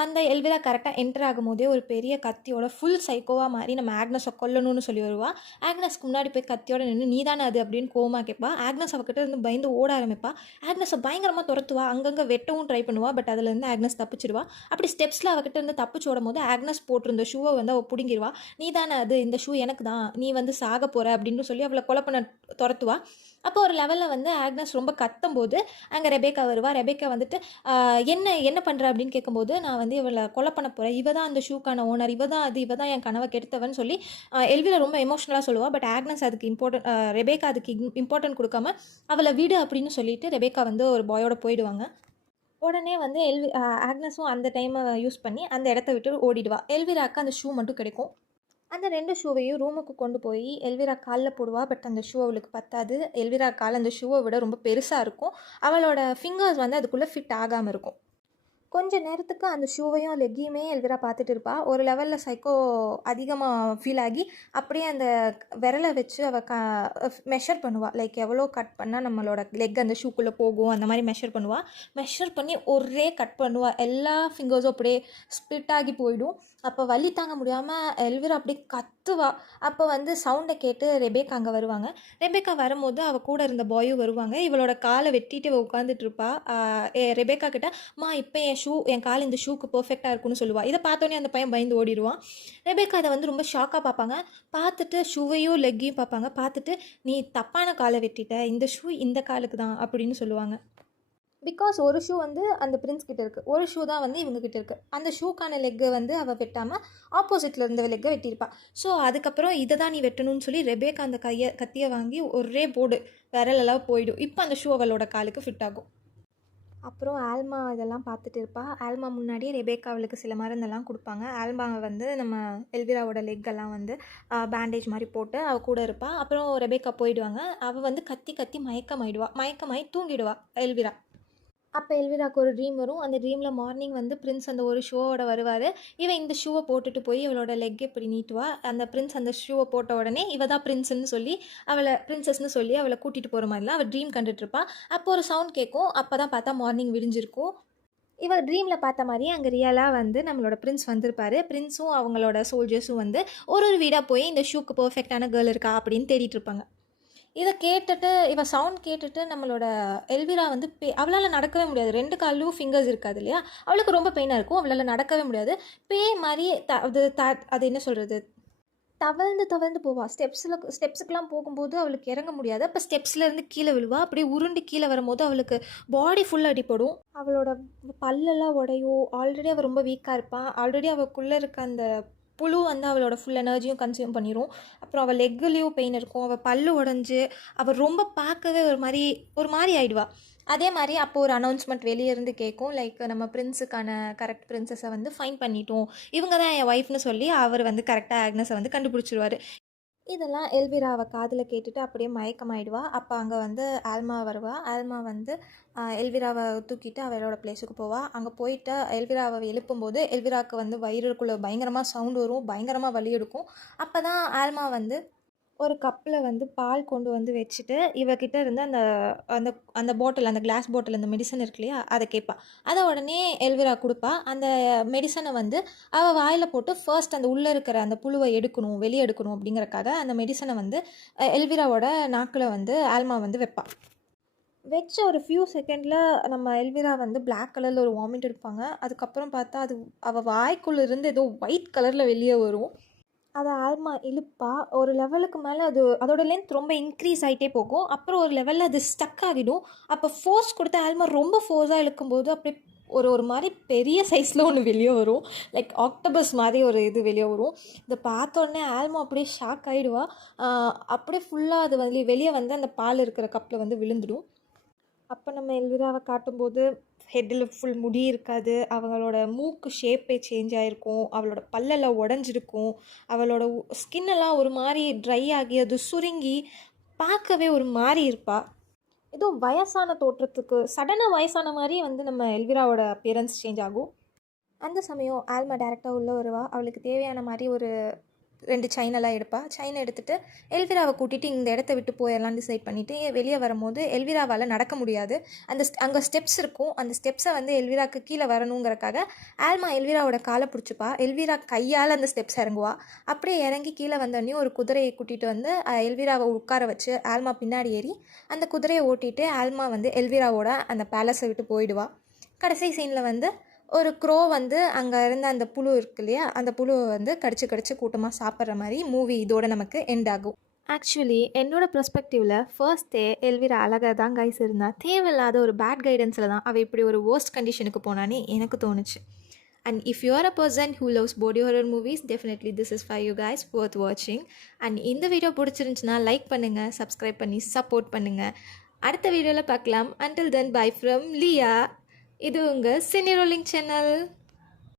அந்த எல்விரா கரெக்டாக என்டர் ஆகும்போதே ஒரு பெரிய கத்தியோட ஃபுல் சைக்கோவாக மாதிரி நம்ம ஆக்னஸை கொல்லணும்னு சொல்லி வருவா. ஆக்னஸ்க்கு முன்னாடி போய் கத்தியோட நின்று நீ தானே அது அப்படின்னு கோவமாக கேட்பா. ஆக்னஸ் அவகிட்ட இருந்து பயந்து ஓட ஆரம்பிப்பா. ஆக்னஸை பயங்கரமாக துரத்துவா, அங்கங்கே வெட்டவும் ட்ரை பண்ணுவா. பட் அதுலேருந்து ஆக்னஸ் தப்பிச்சிடுவா. அப்படி ஸ்டெப்ஸில் அவகிட்ட இருந்து தப்பிச்சு ஓடும் போது ஆக்னஸ் போட்டிருந்த ஷூவை வந்து அவள் பிடுங்கிடுவா. நீ தானே அது, இந்த ஷூ எனக்கு தான், நீ வந்து சாக போகிற அப்படின்னு சொல்லி அவளை கொலை பண்ண துரத்துவா. அப்போ ஒரு லெவலில் வந்து ஆக்னஸ் ரொம்ப கத்தும்போது அங்கே ரெபேக்கா வருவா. ரெபேக்கா வந்துட்டு என்ன பண்ணுற அப்படின்னு கேட்கும்போது நான் வந்து இவளை கொலை பண்ண போகிறேன், இவ தான் அந்த ஷூக்கான ஓனர், இவ தான் என் கனவை கெடுத்தவன்னு சொல்லி எல்விரா ரொம்ப எமோஷ்னலாக சொல்லுவாள். பட் ஆக்னஸ் அதுக்கு ரெபேக்கா அதுக்கு இம்பார்ட்டன்ட் கொடுக்காம அவளை விடு அப்படின்னு சொல்லிட்டு ரெபேக்கா வந்து ஒரு பாயோட போயிடுவாங்க. உடனே வந்து ஆக்னஸும் அந்த டைமை யூஸ் பண்ணி அந்த இடத்த விட்டு ஓடிடுவா. எல்விராக்கு அந்த ஷூ மட்டும் கிடைக்கும். அந்த 2 ஷூவையும் ரூமுக்கு கொண்டு போய் எல்விரா காலில் போடுவா. பட் அந்த ஷூ அவளுக்கு பத்தாது. எல்விரா கால் அந்த ஷூவை விட ரொம்ப பெருசாக இருக்கும். அவளோட ஃபிங்கர்ஸ் வந்து அதுக்குள்ளே ஃபிட் ஆகாமல் இருக்கும். கொஞ்ச நேரத்துக்கு அந்த ஷூவையும் லெக்கையுமே எல்விரா பார்த்துட்டு இருப்பா. ஒரு லெவலில் சைக்கோ அதிகமாக ஃபீல் ஆகி அப்படியே அந்த விரலை வச்சு அவள் மெஷர் பண்ணுவாள். லைக் எவ்வளோ கட் பண்ணால் நம்மளோட லெக் அந்த ஷூக்குள்ளே போகும் அந்த மாதிரி மெஷர் பண்ணுவாள். மெஷர் பண்ணி ஒரே கட் பண்ணுவாள். எல்லா ஃபிங்கர்ஸும் அப்படியே ஸ்ப்ளிட் ஆகி போயிடும். அப்போ வலி தாங்க முடியாமல் எல்விரா அப்படியே கத்துவா. அப்போ வந்து சவுண்டை கேட்டு ரெபேக்கா அங்கே வருவாங்க. ரெபேக்கா வரும்போது அவள் கூட இருந்த பாயும் வருவாங்க. இவளோட காலை வெட்டிட்டு அவள் உட்காந்துட்டு இருப்பா. ரெபேக்கா கிட்ட இப்போ என் கால் இந்த ஷூக்கு பர்ஃபெக்டாக இருக்குன்னு சொல்லுவாள். இதை பார்த்தோன்னே அந்த பையன் பயந்து ஓடிடுவான். ரெபேக்கா அதை வந்து ரொம்ப ஷாக்காக பார்ப்பாங்க. பார்த்துட்டு ஷூவையும் லெக்கையும் பார்ப்பாங்க. பார்த்துட்டு நீ தப்பான காலை வெட்டிட்ட, இந்த ஷூ இந்த காலுக்கு தான் அப்படின்னு சொல்லுவாங்க. பிகாஸ் ஒரு ஷூ வந்து அந்த பிரின்ஸ் கிட்ட இருக்குது, ஒரு ஷூ தான் வந்து இவங்க கிட்ட இருக்குது. அந்த ஷூக்கான லெக்கை வந்து அவள் வெட்டாமல் ஆப்போசிட்டில் இருந்த லெக்கை வெட்டியிருப்பா. ஸோ அதுக்கப்புறம் இதை தான் நீ வெட்டணும்னு சொல்லி ரெபேக்கா அந்த கத்தியை வாங்கி ஒரே போடு விரலெல்லாம் போயிடும். இப்போ அந்த ஷூ அவளோட காலுக்கு ஃபிட் ஆகும். அப்புறம் ஆல்மா இதெல்லாம் பார்த்துட்டு இருப்பா. ஆல்மா முன்னாடியே ரெபேக்கா அவளுக்கு சில மருந்தெல்லாம் கொடுப்பாங்க. ஆல்மாவை வந்து நம்ம எல்விராவோட லெக்கெல்லாம் வந்து பேண்டேஜ் மாதிரி போட்டு அவள் கூட இருப்பாள். அப்புறம் ரெபேக்கா போயிடுவாங்க. அவள் வந்து கத்தி கத்தி மயக்கமாகி தூங்கிடுவா எல்விரா. அப்போ எல்விராக்கு ஒரு ட்ரீம் வரும். அந்த ட்ரீமில் மார்னிங் வந்து பிரின்ஸ் அந்த ஒரு ஷூவோட வருவார். இவன் இந்த ஷூவை போட்டுட்டு போய் இவளோட லெக் இப்படி நீட்டுவா. அந்த பிரின்ஸ் அந்த ஷூவை போட்ட உடனே இவ தான் பிரின்ஸ்ன்னு சொல்லி பிரின்சஸ்ன்னு சொல்லி அவளை கூட்டிகிட்டு போகிற மாதிரிலாம் அவள் ட்ரீம் கண்டுட்ருப்பா. அப்போ ஒரு சவுண்ட் கேட்கும். அப்போ தான் பார்த்தா மார்னிங் விடிஞ்சிருக்கும். இவள் ட்ரீமில் பார்த்த மாதிரியே அங்கே ரியலாக வந்து நம்மளோட பிரின்ஸ் வந்திருப்பார். பிரின்ஸும் அவங்களோட சோல்ஜர்ஸும் வந்து ஒரு வீடாக போய் இந்த ஷூக்கு பர்ஃபெக்டான கேர்ள் இருக்கா அப்படின்னு தேடிட்டு இருப்பாங்க. இதை கேட்டுட்டு இவள் சவுண்ட் கேட்டுட்டு நம்மளோட எல்விரா வந்து அவளால் நடக்கவே முடியாது. 2 கால்லையும் ஃபிங்கர்ஸ் இருக்காது இல்லையா, அவளுக்கு ரொம்ப பெயினாக இருக்கும். அவளால் நடக்கவே முடியாது. மாதிரி அது என்ன சொல்கிறது, தவழ்ந்து போவாள். ஸ்டெப்ஸுக்கெலாம் போகும்போது அவளுக்கு இறங்க முடியாது. அப்போ ஸ்டெப்ஸ்லேருந்து கீழே விழுவா. அப்படியே உருண்டு கீழே வரும்போது அவளுக்கு பாடி ஃபுல்லாக அடிப்படும். அவளோட பல்லெல்லாம் உடையும். ஆல்ரெடி அவள் ரொம்ப வீக்காக இருப்பாள். ஆல்ரெடி அவளுக்குள்ளே இருக்க அந்த புழு வந்து அவளோட ஃபுல் எனர்ஜியும் கன்சியூம் பண்ணிடும். அப்புறம் அவள் லெக்குலேயும் பெயின் இருக்கும். அவள் பல்லு உடஞ்சி அவள் ரொம்ப பார்க்கவே ஒரு மாதிரி ஆயிடுவாள். அதே மாதிரி அப்போது ஒரு அனௌன்ஸ்மெண்ட் வெளியே இருந்து கேட்கும், லைக் நம்ம பிரின்ஸுக்கான கரெக்ட் பிரின்ஸஸை வந்து ஃபைன் பண்ணிட்டோம், இவங்க தான் என் ஒய்ஃப்னு சொல்லி அவர் வந்து கரெக்டாக ஆக்னஸை வந்து கண்டுபிடிச்சிருவார். இதெல்லாம் எல்விராவை காதில் கேட்டுட்டு அப்படியே மயக்கமாயிடுவா. அப்போ அங்கே வந்து ஆல்மா வருவா. ஆல்மா வந்து எல்விராவை தூக்கிட்டு அவளோட பிளேஸுக்கு போவாள். அங்கே போயிட்டு எல்விராவை எழுப்பும்போது எல்விராவுக்கு வந்து வயிறுக்குள்ளே பயங்கரமாக சவுண்டு வரும், பயங்கரமாக வலி எடுக்கும். அப்போ தான் ஆல்மா வந்து ஒரு கப்பில் வந்து பால் கொண்டு வந்து வச்சுட்டு இவகிட்ட இருந்து அந்த அந்த அந்த பாட்டில், அந்த கிளாஸ் பாட்டில், அந்த மெடிசன் இருக்கு இல்லையா, அதை கேட்பாள். அதை உடனே எல்விரா கொடுப்பா. அந்த மெடிசனை வந்து அவள் வாயில் போட்டு ஃபர்ஸ்ட் அந்த உள்ளே இருக்கிற அந்த புழுவை வெளியே எடுக்கணும் அப்படிங்கிறக்காக அந்த மெடிசனை வந்து எல்விராவோட நாக்கில் வந்து ஆல்மா வந்து வைப்பாள். வச்ச ஒரு ஃபியூ செகண்டில் நம்ம எல்விரா வந்து பிளாக் கலரில் ஒரு வாமிட் எடுப்பாங்க. அதுக்கப்புறம் பார்த்தா அது அவள் வாய்க்குள்ளே இருந்து ஏதோ ஒயிட் கலரில் வெளியே வரும். அதை ஆல்மா இழுப்பா. ஒரு லெவலுக்கு மேலே அதோட லென்த் ரொம்ப இன்க்ரீஸ் ஆகிட்டே போகும். அப்புறம் ஒரு லெவலில் அது ஸ்டக் ஆகிடும். அப்போ ஃபோர்ஸ் கொடுத்த ஆல்மா ரொம்ப ஃபோர்ஸாக இழுக்கும்போது அப்படியே ஒரு மாதிரி பெரிய சைஸில் ஒன்று வெளியே வரும். லைக் ஆக்டோபஸ் மாதிரி ஒரு இது வெளியே வரும். இதை பார்த்தோன்னே ஆல்மா அப்படியே ஷாக் ஆகிடுவா. அப்படியே ஃபுல்லாக அது வந்து வெளியே வந்து அந்த பால் இருக்கிற கப்பில் வந்து விழுந்துடும். அப்போ நம்ம எல்விராவை காட்டும்போது ஹெட்டில் ஃபுல் முடி இருக்காது. அவங்களோட மூக்கு ஷேப்பே சேஞ்ச் ஆகிருக்கும். அவளோட பல்லெல்லாம் உடஞ்சிருக்கும். அவளோட ஸ்கின்னெல்லாம் ஒரு மாதிரி ட்ரை ஆகி அது சுருங்கி பார்க்கவே ஒரு மாதிரி இருப்பாள். ஏதோ வயசான தோற்றத்துக்கு சடனாக வயசான மாதிரி வந்து நம்ம எல்விராவோட அப்பியரன்ஸ் சேஞ்ச் ஆகும். அந்த சமயம் ஆல்மா டேரெக்டாக உள்ளே வருவா. அவளுக்கு தேவையான மாதிரி ஒரு 2 செயினெல்லாம் எடுப்பாள். செயினை எடுத்துகிட்டு எல்விராவை கூட்டிகிட்டு இந்த இடத்த விட்டு போயிடலாம் டிசைட் பண்ணிவிட்டு வெளியே வரும்போது எல்விராவால் நடக்க முடியாது. அங்கே ஸ்டெப்ஸ் இருக்கும். அந்த ஸ்டெப்ஸை வந்து எல்விராவுக்கு கீழே வரணுங்கிறக்காக ஆல்மா எல்விராவோட காலை பிடிச்சிப்பா. எல்விரா கையால் அந்த ஸ்டெப்ஸ் இறங்குவா. அப்படியே இறங்கி கீழே வந்தோடனே ஒரு குதிரையை கூட்டிகிட்டு வந்து எல்விராவை உட்கார வச்சு ஆல்மா பின்னாடி ஏறி அந்த குதிரையை ஓட்டிகிட்டு ஆல்மா வந்து எல்விராவோட அந்த பேலஸை விட்டு போயிடுவா. கடைசி சீனில் வந்து ஒரு க்ரோ வந்து அங்கே இருந்த அந்த புழு இருக்கு இல்லையா, அந்த புழுவை வந்து கடிச்சு கூட்டமாக சாப்பிட்ற மாதிரி மூவி இதோட நமக்கு எண்ட் ஆகும். ஆக்சுவலி என்னோடய பெர்ஸ்பெக்டிவில் ஃபர்ஸ்ட் டே எல்விரா அழகாக தான் கைஸ் இருந்தால், தேவையில்லாத ஒரு பேட் கைடன்ஸில் தான் அவள் இப்படி ஒரு worst கண்டிஷனுக்கு போனான்னு எனக்கு தோணுச்சு. And if you are a person who loves body horror movies, definitely this is for you guys, worth வாட்சிங். அண்ட் இந்த வீடியோ பிடிச்சிருந்துச்சுன்னா லைக் பண்ணுங்கள், சப்ஸ்கிரைப் பண்ணி சப்போர்ட் பண்ணுங்கள். அடுத்த வீடியோவில் பார்க்கலாம். அண்டில் தென் பை ஃப்ரம் லியா. இது உங்கள் சினி ரோலிங் சேனல்.